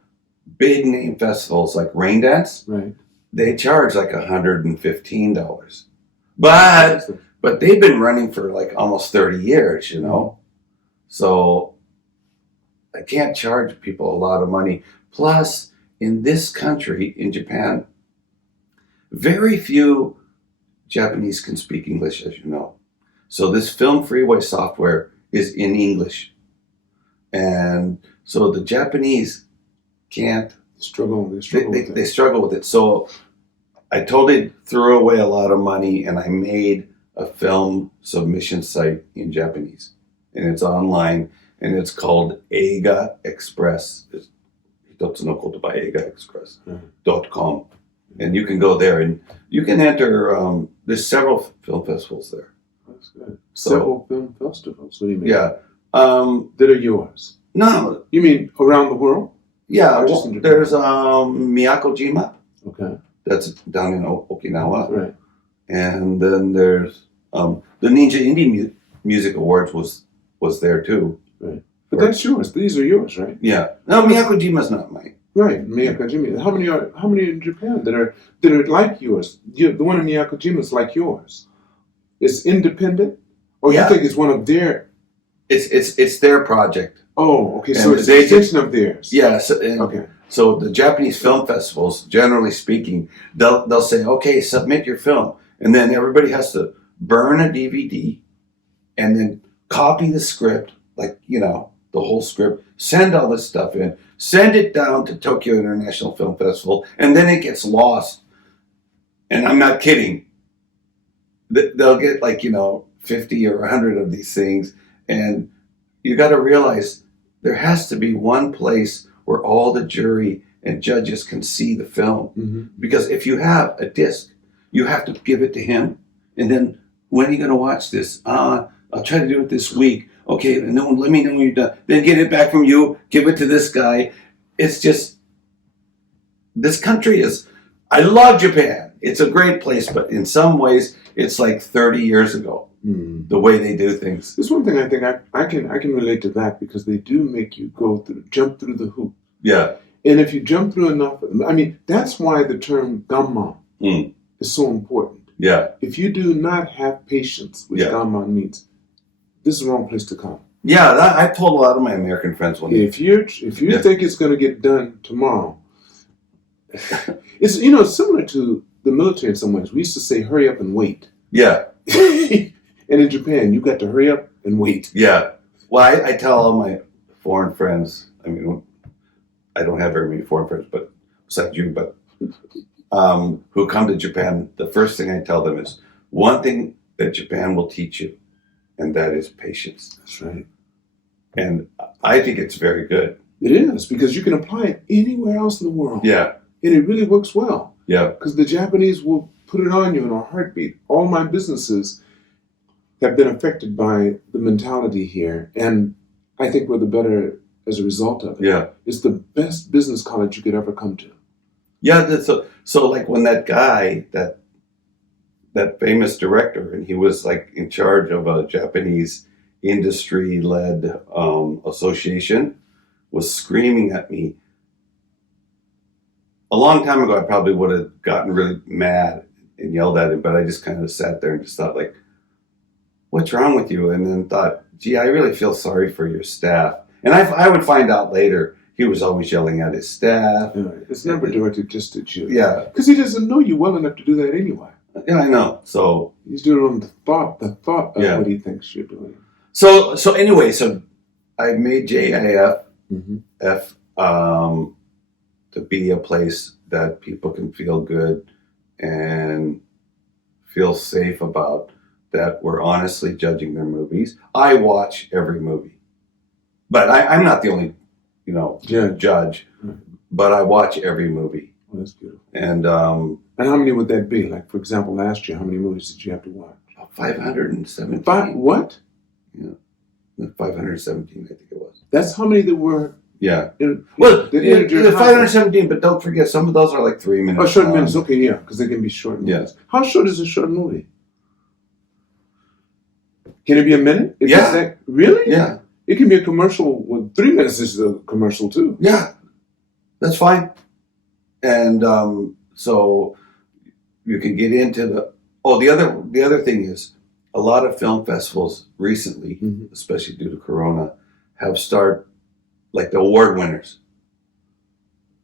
big name festivals like Raindance, right? They charge like $115. But they've been running for like almost 30 years, So I can't charge people a lot of money. Plus, in this country, in Japan, very few Japanese can speak English, as you know. So this Film Freeway software is in English. And so the Japanese can't struggle. They struggle with it. So I totally threw away a lot of money, and I made a film submission site in Japanese, and it's online, and it's called Eiga Express. It's hitotsunokotoba.eigaexpress.com, and you can go there and you can enter. There's several film festivals there. That's good. Several film festivals. What do you mean? Yeah. That are yours? No. You mean around the world? Yeah. There's Miyakojima. Okay. That's down in Okinawa. Right. And then there's the Ninja Indie Music Awards was there too. Right. But that's yours. These are yours, right? Yeah. No, Miyakojima's not mine. Right, Miyakojima. How many in Japan that are like yours? The one in Miyakojima is like yours. It's independent, or you think it's one of their? It's their project. Oh, okay. So it's an extension of theirs. Yes. Okay. So the Japanese film festivals, generally speaking, they'll say, okay, submit your film, and then everybody has to burn a DVD, and then copy the script, like the whole script, send all this stuff in, send it down to Tokyo International Film Festival, and then it gets lost. And I'm not kidding. They'll get 50 or 100 of these things, and you got to realize there has to be one place where all the jury and judges can see the film. Mm-hmm. Because if you have a disc, you have to give it to him, and then when are you going to watch this? I'll try to do it this week. Okay, and then let me know when you're done. Then get it back from you, give it to this guy. It's just, this country is, I love Japan. It's a great place, but in some ways, it's like 30 years ago, the way they do things. There's one thing I think I can relate to that, because they do make you jump through the hoop. Yeah. And if you jump through enough, that's why the term GAMAN is so important. Yeah. If you do not have patience, which GAMAN means, this is the wrong place to come. Yeah, I told a lot of my American friends when if you think it's going to get done tomorrow, it's similar to the military in some ways. We used to say, "Hurry up and wait." Yeah. And in Japan, you got to hurry up and wait. Yeah. Well, I tell all my foreign friends, I mean, I don't have very many foreign friends, but besides you, but who come to Japan, the first thing I tell them is one thing that Japan will teach you, and that is patience. That's right. And I think it's very good. It is, because you can apply it anywhere else in the world. Yeah. And it really works well. Yeah. Because the Japanese will put it on you in a heartbeat. All my businesses have been affected by the mentality here, and I think we're the better as a result of it. Yeah. It's the best business college you could ever come to. Yeah, so like when that guy, that famous director, and he was like in charge of a Japanese industry-led association, was screaming at me. A long time ago, I probably would have gotten really mad and yelled at him, but I just kind of sat there and just thought, like, what's wrong with you? And then thought, gee, I really feel sorry for your staff. And I would find out later he was always yelling at his staff. Yeah, it's never directed just at you. Yeah. Because he doesn't know you well enough to do that anyway. Yeah, I know. So he's doing it on the thought of yeah. what he thinks you're doing. So anyway, so I made JIFF to be a place that people can feel good and feel safe about, that we're honestly judging their movies. I watch every movie, but I'm not the only, judge, but I watch every movie. Oh, that's beautiful. And how many would that be? Like, for example, last year, how many movies did you have to watch? 517. What? Yeah, 517, I think it was. That's how many there were. Yeah. The 517, but don't forget, some of those are like 3 minutes. Oh, short minutes. Okay, yeah, because they can be short minutes. Yeah. How short is a short movie? Can it be a minute? Yeah. Really? Yeah. It can be a commercial. Well, 3 minutes is a commercial too. Yeah, that's fine. And so you can get into the other thing is, a lot of film festivals recently, especially due to Corona, have started, like, the award winners.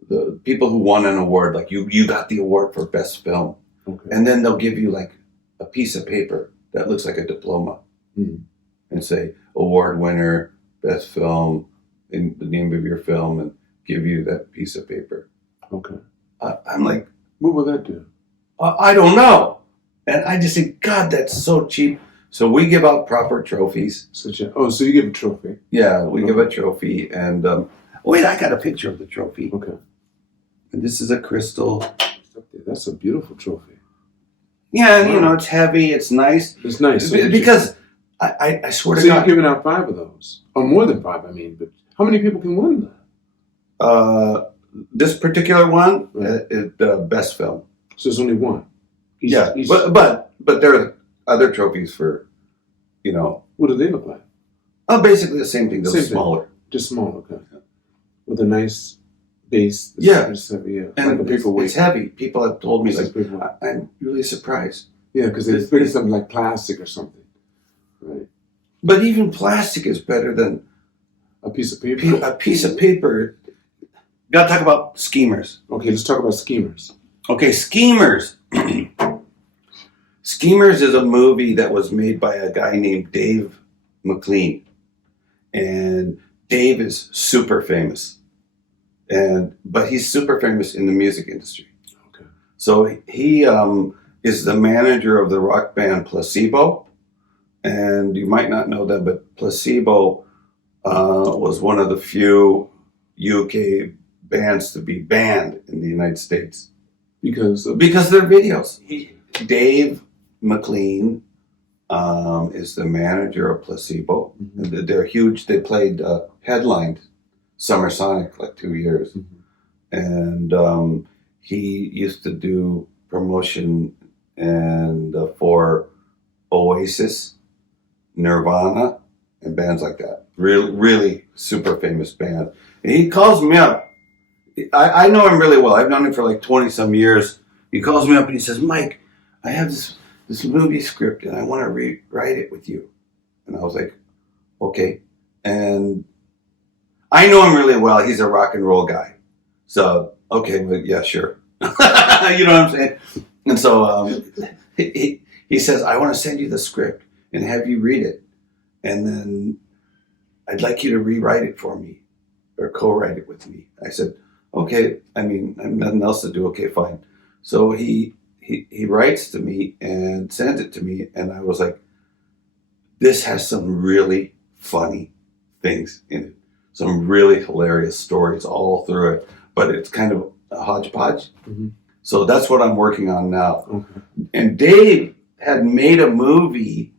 The people who won an award, like you got the award for best film. Okay. And then they'll give you like a piece of paper that looks like a diploma and say award winner, best film, and the name of your film, and give you that piece of paper. Okay. I'm like, what will that do? I don't know. And I just think, God, that's so cheap. So we give out proper trophies. So you give a trophy. Yeah, we give a trophy. And wait, I got a picture of the trophy. Okay. And this is a crystal. That's a beautiful trophy. Yeah, wow. It's heavy. It's nice. It's nice. Because I swear to God. So you're giving out 5 of those. Or more than 5, I mean. But how many people can win that? This particular one is the best film. So there's only one. But there are other trophies for, What do they look like? Oh, basically the same thing, just smaller. Just smaller, okay. With a nice base. Yeah. And like a paperweight. It's heavy. People have told me, like, I'm really surprised. Yeah, because it's pretty something like plastic or something. Right. But even plastic is better than a piece of paper. A piece of paper. Got to talk about Schemers. Okay, let's talk about Schemers. Okay, Schemers. Schemers is a movie that was made by a guy named Dave McLean. And Dave is super famous. But he's super famous in the music industry. Okay. So he is the manager of the rock band Placebo. And you might not know that, but Placebo was one of the few UK bands to be banned in the United States. Because of their videos. Dave McLean is the manager of Placebo. Mm-hmm. They're huge. They played headlined Summer Sonic like 2 years. Mm-hmm. And he used to do promotion for Oasis, Nirvana, and bands like that. Really super famous band. And he calls me up. I know him really well. I've known him for like 20 some years. He calls me up and he says, Mike, I have this movie script and I want to rewrite it with you. And I was like, okay. And I know him really well. He's a rock and roll guy. So, okay, well, yeah, sure. You know what I'm saying? And so he says, I want to send you the script and have you read it. And then I'd like you to rewrite it for me. or co-write it with me. I said, okay, I mean, I have nothing else to do. Okay, fine. So he writes to me and sends it to me, and I was like, this has some really funny things in it. Some really hilarious stories all through it, but it's kind of a hodgepodge. Mm-hmm. So that's what I'm working on now. Okay. And Dave had made a movie.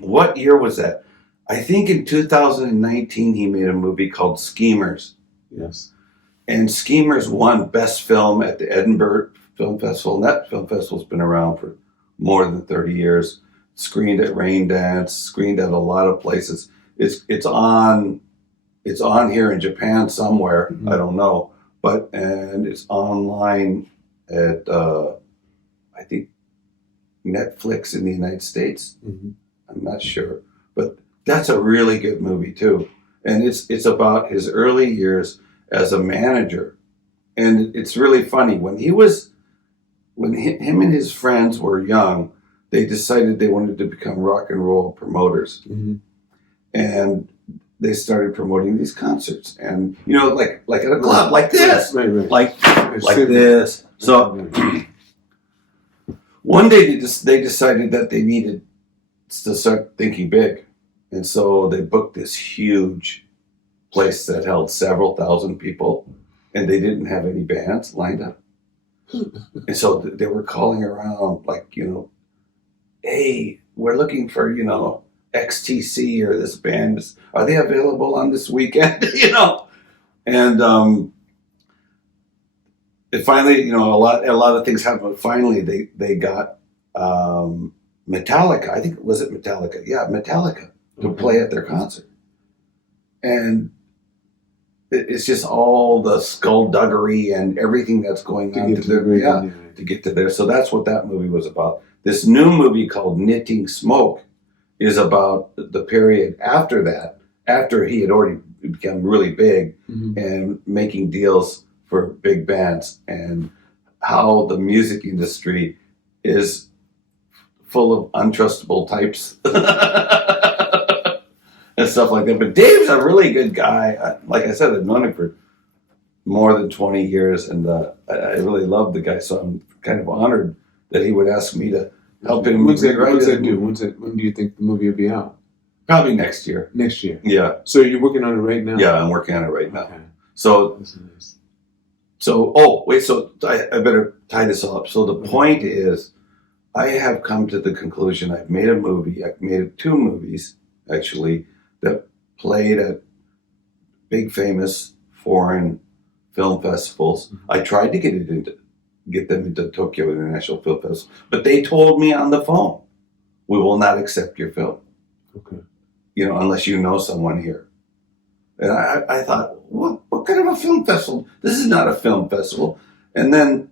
What year was that? I think in 2019 he made a movie called Schemers. Yes. And Schemers won Best Film at the Edinburgh Film Festival. And that film festival's been around for more than 30 years. Screened at Raindance, screened at a lot of places. It's on here in Japan somewhere. Mm-hmm. I don't know. And it's online at I think Netflix in the United States. Mm-hmm. I'm not sure, but that's a really good movie too. And it's about his early years as a manager, and it's really funny when him and his friends were young. They decided they wanted to become rock and roll promoters, mm-hmm. and they started promoting these concerts, and like at a club like this, right. like this. So one day they decided that they needed to start thinking big, and so they booked this huge place that held several thousand people, and they didn't have any bands lined up, and so they were calling around like, hey, we're looking for XTC or this band. Are they available on this weekend? And it finally, a lot of things happened. But finally, they got Metallica. I think was it Metallica? Yeah, Metallica to play at their concert. And it's just all the skullduggery and everything that's going on to get to there. So that's what that movie was about. This new movie called Knitting Smoke is about the period after that, after he had already become really big, mm-hmm. and making deals for big bands, and how the music industry is full of untrustable types and stuff like that. But Dave's a really good guy. Like I said, I've known him for more than 20 years, and I really love the guy, so I'm kind of honored that he would ask me to help him. When's that due? When do you think the movie will be out? Probably next year. Next year? Yeah. So you're working on it right now? Yeah, I'm working on it right now. Okay. So, that's nice. So I better tie this all up. So the point is, I have come to the conclusion, I've made a movie, I've made 2 movies, actually, that played at big famous foreign film festivals. Mm-hmm. I tried to get them into Tokyo International Film Festival, but they told me on the phone, we will not accept your film. Okay. Unless you know someone here. And I thought, what kind of a film festival? This is not a film festival. And then,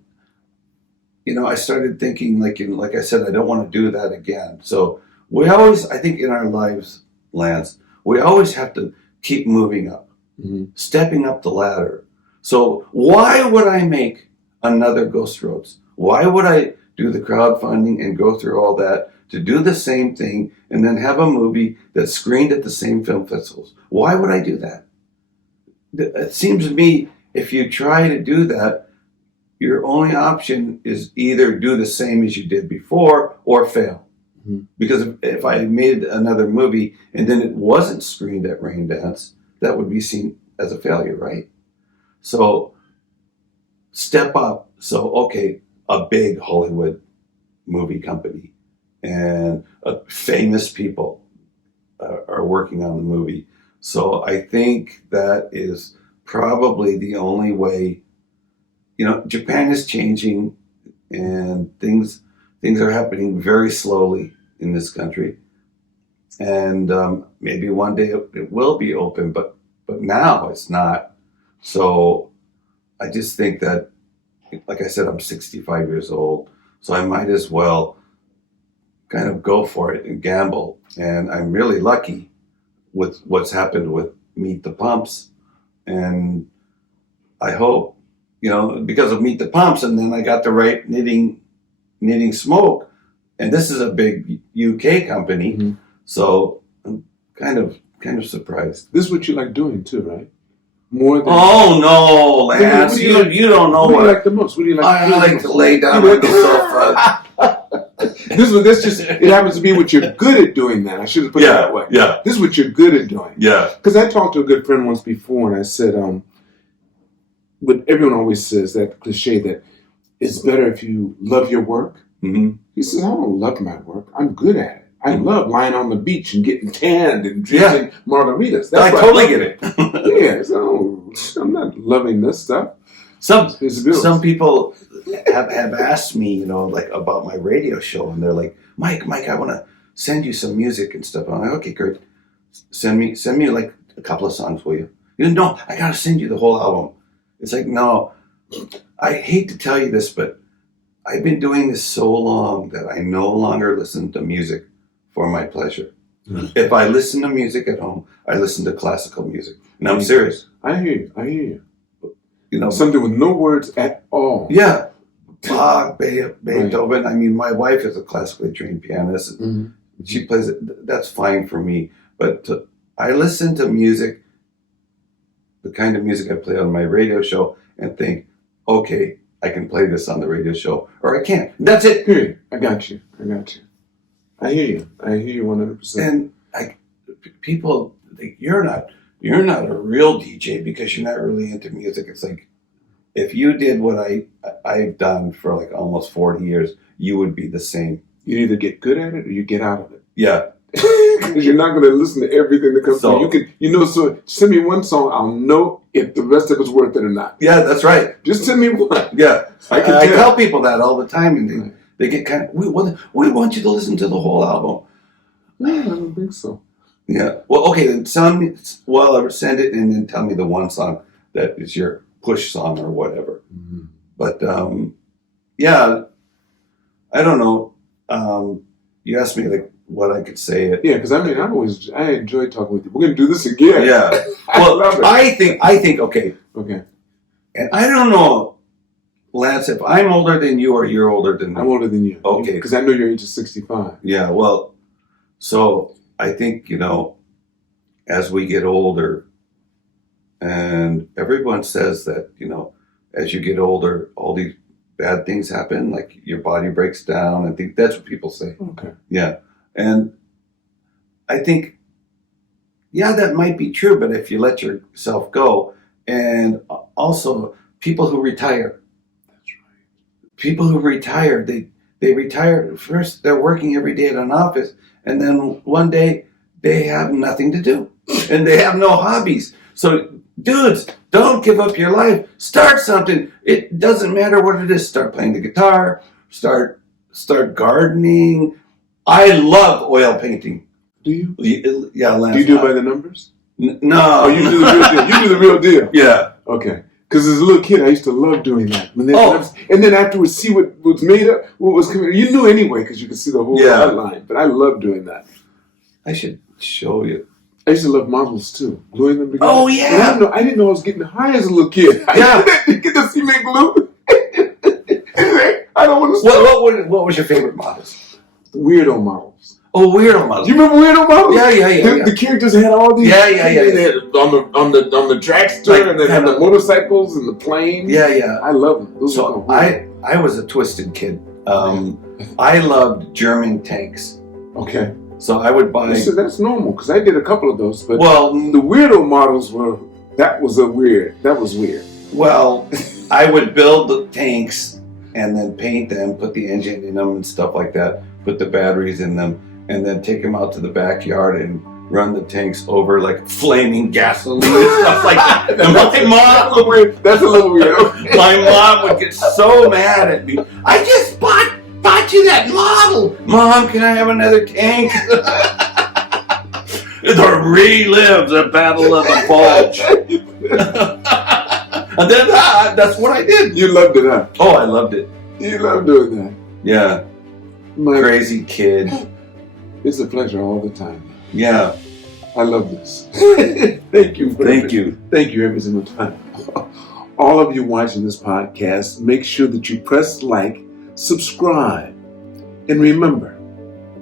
I started thinking, like I said, I don't want to do that again. So we always, I think in our lives, Lance, we always have to keep moving up, mm-hmm. stepping up the ladder. So why would I make another Ghost Roads? Why would I do the crowdfunding and go through all that to do the same thing and then have a movie that's screened at the same film festivals? Why would I do that? It seems to me, if you try to do that, your only option is either do the same as you did before or fail. Mm-hmm. Because if I made another movie and then it wasn't screened at Raindance, that would be seen as a failure, right? So step up. So, okay, a big Hollywood movie company and famous people are working on the movie. So I think that is probably the only way. Japan is changing, and things are happening very slowly in this country. And maybe one day it will be open, but now it's not. So I just think that, like I said, I'm 65 years old, so I might as well kind of go for it and gamble. And I'm really lucky with what's happened with Meet the Pumps. And I hope, because of Meet the Pumps, and then I got to write Knitting Smoke. And this is a big UK company. Mm-hmm. So I'm kind of surprised. This is what you like doing too, right? more than. Oh no, Lance! You don't know what do you like the most? What do you like? I like to lay down on the sofa. This just it happens to be what you're good at doing. That I should have put it that way. Yeah. This is what you're good at doing. Yeah. Because I talked to a good friend once before, and I said, but everyone always says that cliche that it's better if you love your work. Mm-hmm. He says, I don't love my work. I'm good at it. I love lying on the beach and getting tanned and drinking margaritas. That's I totally get it. Yeah, so I'm not loving this stuff. Some people have asked me, like about my radio show, and they're like, Mike, I want to send you some music and stuff. I'm like, okay, great. Send me like a couple of songs, will you? No, I got to send you the whole album. It's like, no, I hate to tell you this, but I've been doing this so long that I no longer listen to music for my pleasure. Mm-hmm. If I listen to music at home, I listen to classical music. And I'm serious. I hear you. Something with no words at all. Yeah. Bach, Beethoven. Right. I mean, my wife is a classically trained pianist. And she plays it. That's fine for me. But I listen to music, the kind of music I play on my radio show, and think, okay, I can play this on the radio show, or I can't. That's it. Period. I got you. I hear you 100%. And people think you're not a real DJ because you're not really into music. It's like, if you did what I've done for like almost 40 years, you would be the same. You either get good at it or you get out of it. Yeah. Because you're not going to listen to everything that comes through. So send me one song, I'll know if the rest of it's worth it or not. Yeah, that's right. Just send me one. Yeah. I tell people that all the time, and they get kind of, we want you to listen to the whole album. No, I don't think so. Yeah. Well, okay, then send it and then tell me the one song that is your push song or whatever. Mm-hmm. But, yeah, I don't know. You asked me, like, what I could say. Yeah, because I enjoy talking with you. We're going to do this again. Yeah. Well, I think, okay. Okay. And I don't know, Lance, if I'm older than you or you're older than me. I'm older than you. Okay. Because I know your age is 65. Yeah, well, so I think, as we get older, and everyone says that, as you get older, all these bad things happen, like your body breaks down. I think that's what people say. Okay. Yeah. And I think, that might be true, but if you let yourself go, and also people who retire. That's right. People who retire, they retire, first they're working every day at an office, and then one day they have nothing to do, and they have no hobbies. So, dudes, don't give up your life. Start something. It doesn't matter what it is. Start playing the guitar. Start gardening. I love oil painting. Do you? Yeah, Lance. Do you do it by the numbers? No. Oh, you do the real deal. You do the real deal. Yeah. Okay. Because as a little kid, I used to love doing that. And then afterwards, see what was made up, what was coming. You knew anyway because you could see the whole outline. But I love doing that. I should show you. I used to love models too, gluing them together. Oh yeah. I didn't know I was getting high as a little kid. Yeah. I get to see me glue. I don't want to. What was your favorite models? Weirdo models. Oh, weirdo models. You remember weirdo models? Yeah. The characters had all these. Yeah. They had on the dragster, and they had the motorcycles and the planes. Yeah. I love them. Those so I was a twisted kid. I loved German tanks. Okay. So I would buy. That's normal because I did a couple of those. But the weirdo models were. That was weird. Well, I would build the tanks and then paint them, put the engine in them and stuff like that. Put the batteries in them, and then take them out to the backyard and run the tanks over like flaming gasoline and stuff like that. And my mom, that's a little weird. My mom would get so mad at me. I just bought you that model. Mom, can I have another tank? To relive the Battle of the Bulge. And then that's what I did. You loved it, huh? Oh, I loved it. You loved doing that. Yeah. Crazy kid. It's a pleasure all the time. Yeah. I love this. Thank you. Thank you. Thank you every single time. All of you watching this podcast, make sure that you press like, subscribe, and remember,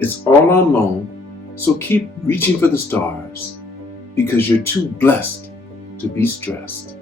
it's all on loan, so keep reaching for the stars because you're too blessed to be stressed.